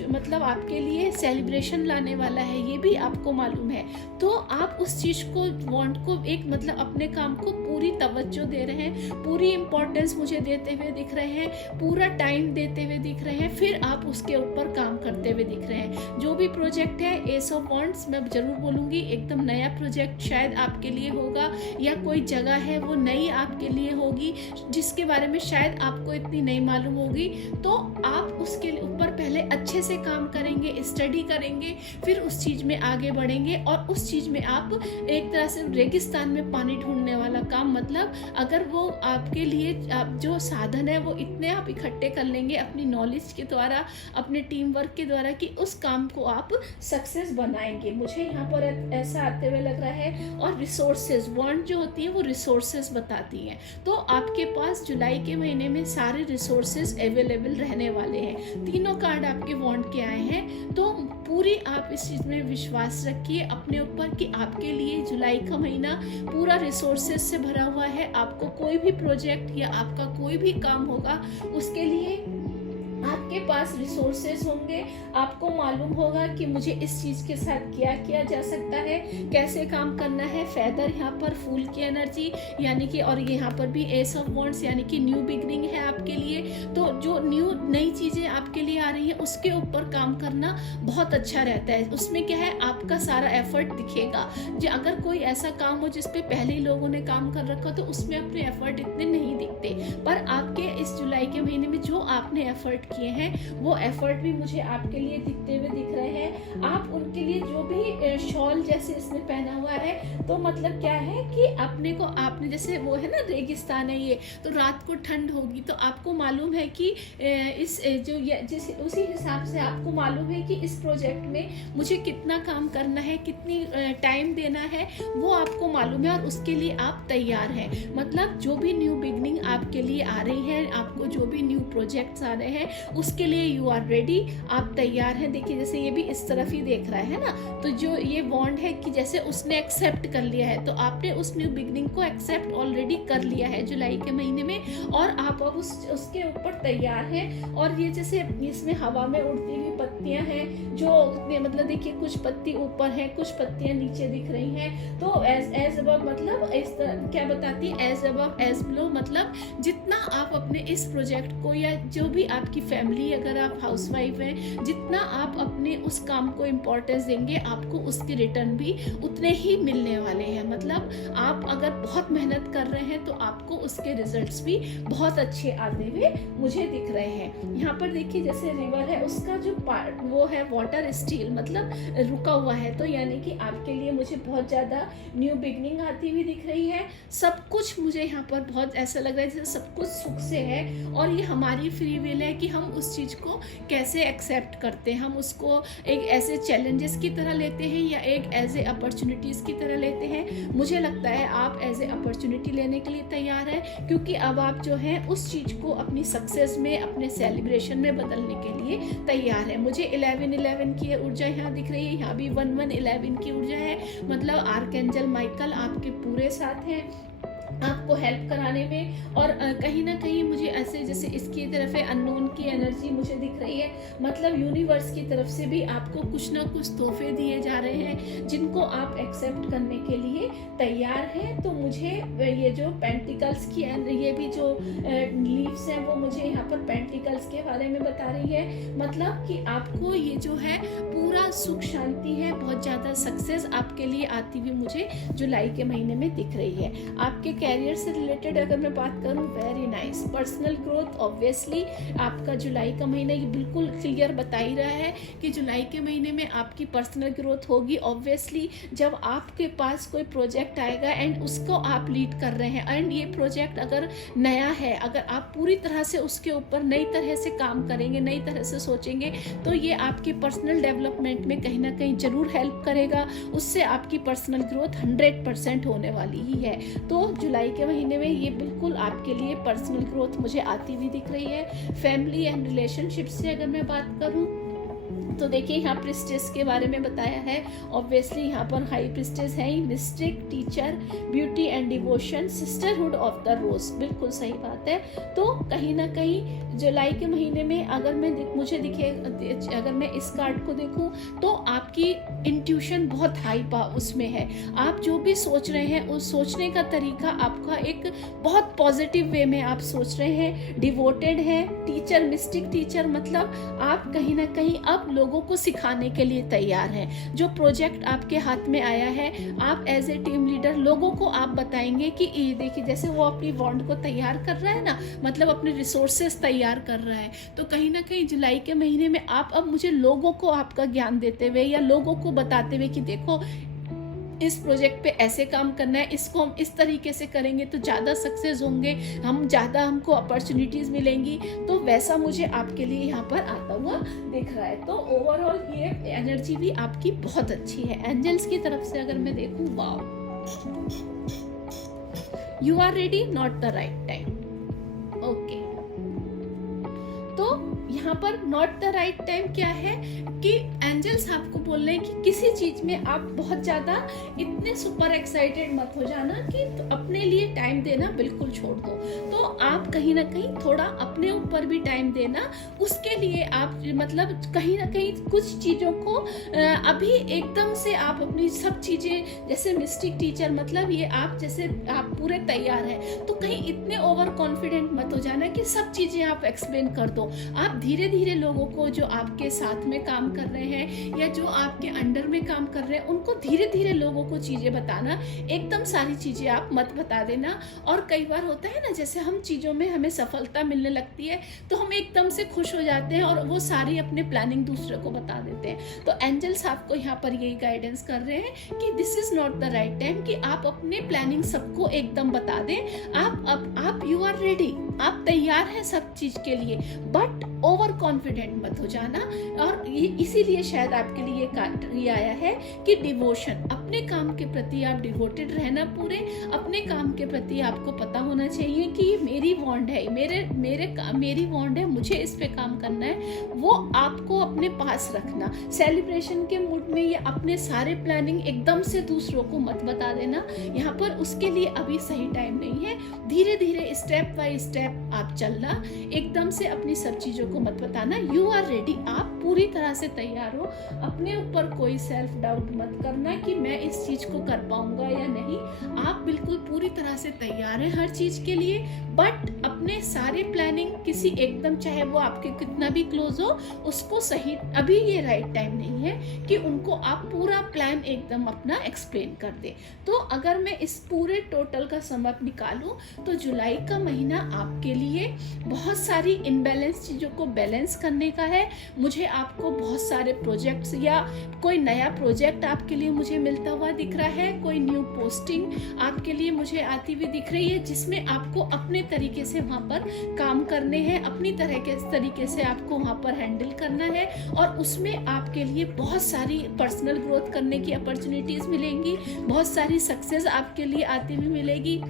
मतलब आपके लिए सेलिब्रेशन लाने वाला है, ये भी आपको मालूम है। तो आप उस चीज को, वांट को, एक मतलब अपने काम को पूरी तवज्जो दे रहे हैं, पूरी इंपॉर्टेंस मुझे देते हुए दिख रहे हैं, पूरा टाइम देते हुए दिख रहे हैं, फिर आप उसके ऊपर काम करते हुए दिख रहे हैं। जो भी प्रोजेक्ट है, एस ऑफ वॉन्ड्स मैं जरूर बोलूँगी, एकदम नया प्रोजेक्ट शायद आपके लिए होगा, या कोई जगह है वो नई आपके लिए होगी जिसके बारे में शायद आपको इतनी नहीं मालूम होगी। तो आप उसके ऊपर पहले अच्छे से काम करेंगे, स्टडी करेंगे, फिर उस चीज़ में आगे बढ़ेंगे, और उस चीज़ में आप एक तरह से रेगिस्तान में पानी ढूंढने वाला काम, मतलब अगर वो आपके लिए आप जो साधन है वो इतने आप इकट्ठे कर लेंगे अपनी नॉलेज के द्वारा, अपने टीम वर्क के द्वारा, कि उस काम को आप सक्सेस बनाएंगे। मुझे यहाँ पर ऐसा आते हुए लग रहा है। और रिसोर्सेज, वांट जो होती है वो रिसोर्सेज बताती हैं, तो आपके पास जुलाई के महीने में सारे रिसोर्सेज अवेलेबल रहने वाले हैं। तीनों कार्ड आपके वांट के आए हैं, तो पूरी आप इस चीज़ में विश्वास रखिए अपने ऊपर कि आपके लिए जुलाई का महीना पूरा रिसोर्सेज से भरा हुआ है। आपको कोई भी प्रोजेक्ट या आपका कोई भी काम होगा, उसके लिए आपके पास रिसोर्सेज होंगे, आपको मालूम होगा कि मुझे इस चीज़ के साथ क्या किया जा सकता है, कैसे काम करना है। फेदर यहाँ पर फूल की एनर्जी, यानी कि, और यहाँ पर भी एस ऑफ वॉन्ड्स, यानी कि न्यू बिगनिंग है आपके लिए। तो जो नई चीज़ें आपके लिए आ रही हैं उसके ऊपर काम करना बहुत अच्छा रहता है। उसमें क्या है, आपका सारा एफर्ट दिखेगा। जो अगर कोई ऐसा काम हो जिस पे पहले ही लोगों ने काम कर रखा, तो उसमें अपने एफर्ट इतने नहीं दिखते, पर आपके इस जुलाई के महीने में जो आपने एफर्ट किए हैं वो एफर्ट भी मुझे आपके लिए दिखते हुए दिख रहे हैं। आप उनके लिए जो भी शॉल जैसे इसने पहना हुआ है, तो मतलब क्या है कि अपने को, आपने जैसे वो है ना रेगिस्तान है ये, तो रात को ठंड होगी, तो आपको मालूम है कि इस जो जिस उसी हिसाब से आपको मालूम है कि इस प्रोजेक्ट में मुझे कितना काम करना है, कितनी टाइम देना है, वो आपको मालूम है, और उसके लिए आप तैयार हैं। मतलब जो भी न्यू बिगनिंग आपके लिए आ रही है, आपको जो भी न्यू प्रोजेक्ट्स आ रहे हैं, उसके लिए यू आर रेडी, आप तैयार हैं। देखिए जैसे ये भी इस तरफ ही देख रहा है ना, तो जो ये बॉन्ड है कि जैसे उसने एक्सेप्ट कर लिया है, तो आपने उस न्यू बिगनिंग को एक्सेप्ट ऑलरेडी कर लिया है जुलाई के महीने में, और आप अब उसके ऊपर तैयार हैं। और ये जैसे इसमें हवा में उड़ती हुई पत्तियां हैं, जो मतलब देखिए कुछ पत्ती ऊपर है, कुछ पत्तियां नीचे दिख रही हैं। तो एज अबव मतलब क्या बताती है, एज अबव एज बिलो, मतलब जितना आप अपने इस प्रोजेक्ट को, या जो भी आपकी फैमिली, अगर आप हाउसवाइफ हैं, जितना आप अपने उस काम को इम्पोर्टेंस देंगे, आपको उसके रिटर्न भी उतने ही मिलने वाले हैं। मतलब आप अगर बहुत मेहनत कर रहे हैं तो आपको उसके रिजल्ट्स भी बहुत अच्छे आते हुए मुझे दिख रहे हैं। यहाँ पर देखिए जैसे रिवर है, उसका जो पार्ट वो है वाटर स्टील, मतलब रुका हुआ है, तो यानी कि आपके लिए मुझे बहुत ज़्यादा न्यू बिगनिंग आती हुई दिख रही है। सब कुछ मुझे यहाँ पर बहुत ऐसा लग रहा है जैसे सब कुछ सुख से है, और ये हमारी फ्री विल है कि हम उस चीज़ को कैसे एक्सेप्ट करते हैं। हम उसको एक ऐसे चैलेंजेस की तरह लेते हैं या एक एज ए अपॉर्चुनिटीज़ की तरह लेते हैं। मुझे लगता है आप एज ए अपॉर्चुनिटी लेने के लिए तैयार हैं, क्योंकि अब आप जो है उस चीज़ को अपनी सक्सेस में, अपने सेलिब्रेशन में बदलने के लिए तैयार है। मुझे 11-11 की ऊर्जा यहाँ दिख रही है, यहाँ भी 11-11 की ऊर्जा है, मतलब आर्कएंजल माइकल आपके पूरे साथ हैं आपको हेल्प कराने में। और कहीं ना कहीं मुझे ऐसे जैसे इसकी तरफ है अननोन की एनर्जी मुझे दिख रही है, मतलब यूनिवर्स की तरफ से भी आपको कुछ ना कुछ तोहफे दिए जा रहे हैं जिनको आप एक्सेप्ट करने के लिए तैयार हैं। तो मुझे ये जो पेंटिकल्स की ये भी जो लीव्स हैं वो मुझे यहाँ पर पेंटिकल्स के बारे में बता रही है, मतलब कि आपको ये जो है पूरा सुख शांति है, बहुत ज़्यादा सक्सेस आपके लिए आती हुई मुझे जुलाई के महीने में दिख रही है। आपके कैरियर से रिलेटेड अगर मैं बात करूं, very nice. Personal growth obviously आपका जुलाई का महीना ये बिल्कुल क्लियर बता ही रहा है कि जुलाई के महीने में आपकी पर्सनल ग्रोथ होगी। ऑब्वियसली जब आपके पास कोई प्रोजेक्ट आएगा एंड उसको आप लीड कर रहे हैं, एंड ये प्रोजेक्ट अगर नया है, अगर आप पूरी तरह से उसके ऊपर नई तरह से काम करेंगे, नई तरह से सोचेंगे, तो ये आपकी पर्सनल डेवलपमेंट में कहीं ना कहीं जरूर हेल्प करेगा। उससे आपकी पर्सनल ग्रोथ 100% होने वाली ही है। तो जुलाई के महीने में ये बिल्कुल आपके लिए पर्सनल ग्रोथ मुझे आती हुई दिख रही है। फैमिली एंड रिलेशनशिप से अगर मैं बात करूं तो देखिए यहाँ प्रिस्टेस के बारे में बताया है। ऑब्वियसली यहाँ पर हाई प्रिस्टेस है ही, mystic, teacher, beauty and devotion, sisterhood of the rose, बिल्कुल सही बात है। तो कहीं ना कहीं जुलाई के महीने में अगर मुझे दिखे, अगर मैं इस कार्ड को देखूं तो आपकी इंट्यूशन बहुत हाई उसमें है। आप जो भी सोच रहे हैं उस सोचने का तरीका आपका एक बहुत पॉजिटिव वे में आप सोच रहे हैं। डिवोटेड है, टीचर, मिस्टिक टीचर, मतलब आप कहीं ना कहीं अब लोगों को सिखाने के लिए तैयार हैं। जो प्रोजेक्ट आपके हाथ में आया है, आप एज ए टीम लीडर लोगों को आप बताएंगे कि ये देखिए, जैसे वो अपनी बॉन्ड को तैयार कर रहा है ना, मतलब अपने रिसोर्सेस तैयार कर रहा है, तो कहीं ना कहीं जुलाई के महीने में आप अब मुझे लोगों को आपका ज्ञान देते हुए या लोगों को बताते हुए कि देखो इस प्रोजेक्ट पे ऐसे काम करना है, इसको हम इस तरीके से करेंगे तो ज़्यादा सक्सेस होंगे, हमको अपॉर्चुनिटीज़ मिलेंगी, तो वैसा मुझे आपके लिए यहाँ पर आता हुआ दिख रहा है। तो ओवरऑल ये एनर्जी भी आपकी बहुत अच्छी है। एंजल्स की तरफ से अगर मैं देखूँ, wow, you are ready, not the right time. Okay, तो यहाँ पर नॉट द राइट टाइम क्या है कि एंजल्स आपको बोल रहे हैं कि किसी चीज में आप बहुत ज्यादा इतने सुपर एक्साइटेड मत हो जाना कि अपने लिए टाइम देना बिल्कुल छोड़ दो। तो आप कहीं ना कहीं थोड़ा अपने ऊपर भी टाइम देना, उसके लिए आप मतलब कहीं ना कहीं कुछ चीजों को अभी एकदम से आप अपनी सब चीजें, जैसे मिस्टिक टीचर, मतलब ये आप जैसे आप पूरे तैयार हैं, तो कहीं इतने ओवर कॉन्फिडेंट मत हो जाना कि सब चीजें आप एक्सप्लेन कर दो। आप धीरे धीरे लोगों को, जो आपके साथ में काम कर रहे हैं या जो आपके अंडर में काम कर रहे हैं, उनको धीरे धीरे लोगों को चीजें बताना, एकदम सारी चीजें आप मत बता देना। और कई बार होता है ना, जैसे हम चीजों में हमें सफलता मिलने लगती है तो हम एकदम से खुश हो जाते हैं और वो सारी अपने प्लानिंग दूसरे को बता देते हैं। तो एंजल्स आपको यहाँ पर यही गाइडेंस कर रहे हैं कि this is not the right time कि आप अपने प्लानिंग सबको एकदम बता दें। आप यू आर रेडी, आप तैयार हैं सब चीज के लिए, बट ओवर कॉन्फिडेंट मत हो जाना। और इसीलिए शायद आपके लिए ये आया है कि डिवोशन, अपने काम के प्रति आप डिवोटेड रहना पूरे, अपने काम के प्रति आपको पता होना चाहिए कि ये मेरी वांड है, मेरी वांड है, मुझे इस पे काम करना है, वो आपको अपने पास रखना। सेलिब्रेशन के मूड में या अपने सारे प्लानिंग एकदम से दूसरों को मत बता देना, यहाँ पर उसके लिए अभी सही टाइम नहीं है। धीरे धीरे स्टेप बाय स्टेप आप चलना, एकदम से अपनी सब चीजों को मत बताना। यू आर रेडी, आप पूरी तरह से तैयार हो। अपने ऊपर कोई सेल्फ डाउट मत करना कि मैं इस चीज को कर पाऊंगा या नहीं। आप बिल्कुल पूरी तरह से तैयार हैं हर चीज के लिए, बट अपने सारे प्लानिंग किसी एकदम, चाहे वो आपके कितना भी क्लोज हो, उसको सही, अभी ये राइट टाइम नहीं है कि उनको आप पूरा प्लान एकदम अपना एक्सप्लेन कर दे। तो अगर मैं इस पूरे टोटल का सम अप निकालूं तो जुलाई का महीना आपके लिए बहुत सारी इनबैलेंस चीजों को बैलेंस करने का है। मुझे आपको बहुत सारे प्रोजेक्ट्स या कोई नया प्रोजेक्ट आपके लिए मुझे मिलता हुआ दिख रहा है, कोई न्यू पोस्टिंग आपके लिए मुझे आती हुई दिख रही है, जिसमें आपको अपने तरीके से वहाँ पर काम करने हैं, अपनी तरह के तरीके से आपको वहाँ पर हैंडल करना है, और उसमें आपके लिए बहुत सारी पर्सनल ग्रोथ करने की अपॉर्चुनिटीज मिलेंगी, बहुत सारी सक्सेस आपके लिए आती हुई मिलेगी।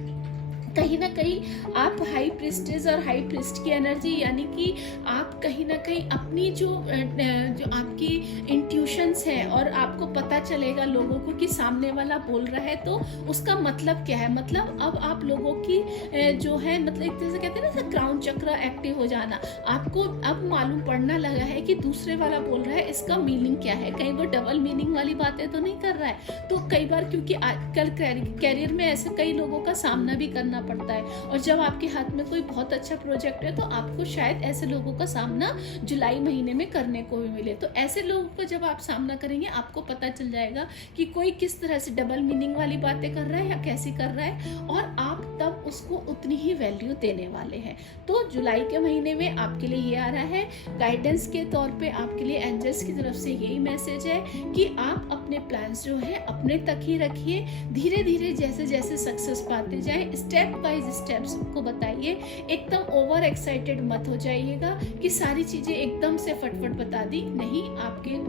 कहीं ना कहीं आप हाई प्रिस्टेज और हाई प्रिस्ट की एनर्जी, यानी कि आप कहीं ना कहीं अपनी जो आपकी इंट्यूशंस है, और आपको पता चलेगा लोगों को कि सामने वाला बोल रहा है तो उसका मतलब क्या है। मतलब अब आप लोगों की जो है, मतलब एक तरह से कहते हैं ना क्राउन चक्र एक्टिव हो जाना, आपको अब मालूम पड़ना लगा है कि दूसरे वाला बोल रहा है, इसका मीनिंग क्या है, कहीं वो डबल मीनिंग वाली बातें तो नहीं कर रहा है। तो कई बार, क्योंकि आजकल कैरियर में ऐसे कई लोगों का सामना भी करना पड़ता है, और जब आपके हाथ में कोई बहुत अच्छा प्रोजेक्ट है तो आपको शायद ऐसे लोगों का सामना जुलाई महीने में करने को भी मिले। तो ऐसे लोगों का जब आप सामना करेंगे, आपको पता चल जाएगा कि कोई किस तरह से डबल मीनिंग वाली बातें कर रहा है या कैसी कर रहा है, और आप तब उसको उतनी ही वैल्यू देने वाले हैं। तो जुलाई के महीने में आपके लिए ये आ रहा है, गाइडेंस के तौर पे आपके लिए एंजल्स की तरफ से यही मैसेज है कि आप अपने प्लान्स जो है अपने तक ही रखिए। धीरे धीरे जैसे जैसे सक्सेस पाते जाए, स्टेप बाय स्टेप सबको बताइए। एकदम ओवर एक्साइटेड मत हो जाइएगा कि सारी चीजें एकदम से फटफट बता दी, नहीं।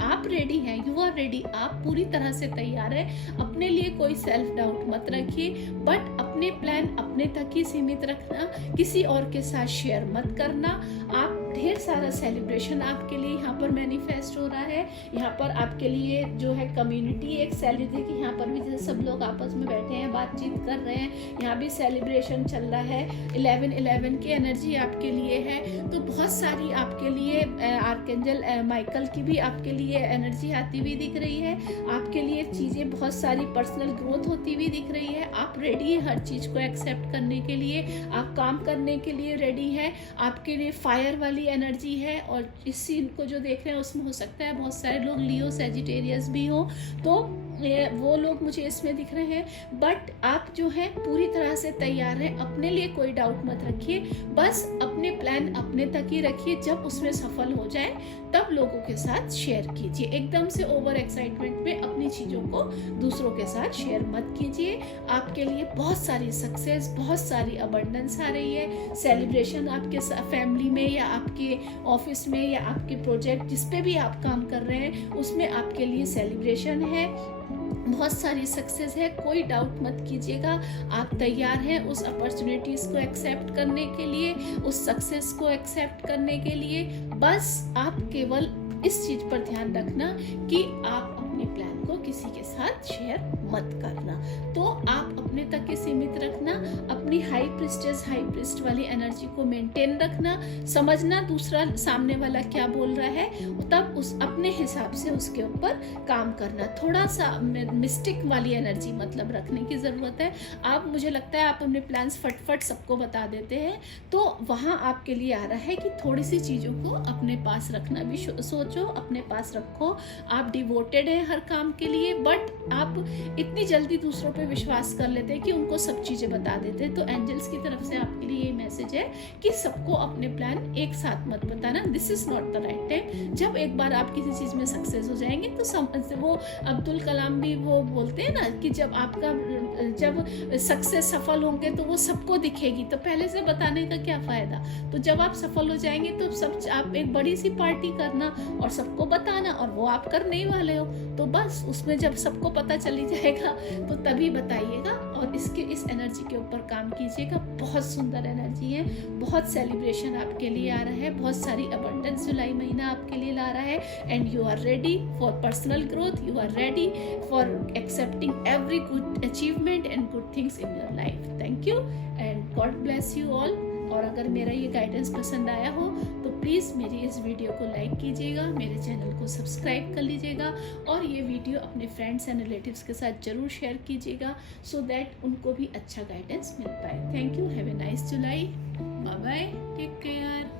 आप रेडी हैं, यू आर रेडी, आप पूरी तरह से तैयार है। अपने लिए कोई सेल्फ डाउट मत रखिए, बट अपने प्लान अपने तक ही सीमित रखना, किसी और के साथ शेयर मत करना। आप ढेर सारा सेलिब्रेशन आपके लिए यहाँ पर मैनिफेस्ट हो रहा है। यहाँ पर आपके लिए जो है कम्युनिटी एक सेलिब्रेट की, यहाँ पर भी जैसे सब लोग आपस में बैठे हैं, बातचीत कर रहे हैं, यहाँ भी सेलिब्रेशन चल रहा है। 11/11 की एनर्जी आपके लिए है, तो बहुत सारी आपके लिए आर्कएंजल माइकल की भी आपके लिए एनर्जी आती हुई दिख रही है। आपके लिए चीज़ें बहुत सारी पर्सनल ग्रोथ होती हुई दिख रही है। आप रेडी है हर चीज़ को एक्सेप्ट करने के लिए, आप काम करने के लिए रेडी है। आपके लिए फायर वाली एनर्जी है, और इस सीन को जो देख रहे हैं उसमें हो सकता है बहुत सारे लोग लियो सैजिटेरियस भी हो, तो वो लोग मुझे इसमें दिख रहे हैं। बट आप जो है पूरी तरह से तैयार हैं, अपने लिए कोई डाउट मत रखिए, बस अपने प्लान अपने तक ही रखिए। जब उसमें सफल हो जाए तब लोगों के साथ शेयर कीजिए। एकदम से ओवर एक्साइटमेंट में अपनी चीज़ों को दूसरों के साथ शेयर मत कीजिए। आपके लिए बहुत सारी सक्सेस, बहुत सारी अबंडेंस आ रही है। सेलिब्रेशन आपके फैमिली में या आपके ऑफिस में या आपके प्रोजेक्ट जिस पे भी आप काम कर रहे हैं उसमें आपके लिए सेलिब्रेशन है, बहुत सारी सक्सेस है। कोई डाउट मत कीजिएगा, आप तैयार हैं उस अपॉर्चुनिटीज को एक्सेप्ट करने के लिए, उस सक्सेस को एक्सेप्ट करने के लिए। बस आप केवल इस चीज पर ध्यान रखना कि आप अपने प्लान को किसी के साथ शेयर मत करना। तो आप अपने तक ही सीमित रखना, अपनी हाई प्रिस्टेस हाई प्रिस्ट वाली एनर्जी को मेंटेन रखना, समझना दूसरा सामने वाला क्या बोल रहा है, तब उस अपने हिसाब से उसके ऊपर काम करना। थोड़ा सा मिस्टिक वाली एनर्जी मतलब रखने की ज़रूरत है। आप, मुझे लगता है आप अपने प्लान्स फटफट सबको बता देते हैं, तो वहाँ आपके लिए आ रहा है कि थोड़ी सी चीज़ों को अपने पास रखना भी सोचो, अपने पास रखो। आप डिवोटेड हैं हर काम के लिए, बट आप इतनी जल्दी दूसरों पे विश्वास कर लेते हैं कि उनको सब चीज़ें बता देते हैं। तो एंजल्स की तरफ से आपके लिए ये मैसेज है कि सबको अपने प्लान एक साथ मत बताना, this is not the right time. जब एक बार आप किसी चीज़ में सक्सेस हो जाएंगे तो वो अब्दुल कलाम भी वो बोलते हैं ना कि जब सक्सेस सफल होंगे तो वो सबको दिखेगी, तो पहले से बताने का क्या फ़ायदा। तो जब आप सफल हो जाएंगे तो आप एक बड़ी सी पार्टी करना और सबको बताना, और वो आप करने ही वाले हो। तो बस उसमें जब सबको पता चली जाएगा तो तभी बताइएगा और इस एनर्जी के ऊपर काम कीजिएगा। बहुत सुंदर एनर्जी है, बहुत सेलिब्रेशन आपके लिए आ रहा है, बहुत सारी अबंडेंस जुलाई महीना आपके लिए ला रहा है। And you are ready for personal growth, you are ready for accepting every good achievement and good things in your life. Thank you and God bless you all. और अगर मेरा ये गाइडेंस पसंद आया हो तो प्लीज़ मेरी इस वीडियो को लाइक कीजिएगा, मेरे चैनल को सब्सक्राइब कर लीजिएगा और ये वीडियो अपने फ्रेंड्स एंड रिलेटिव्स के साथ ज़रूर शेयर कीजिएगा सो दैट उनको भी अच्छा गाइडेंस मिल पाए। Thank you, have a nice July, bye bye, take care.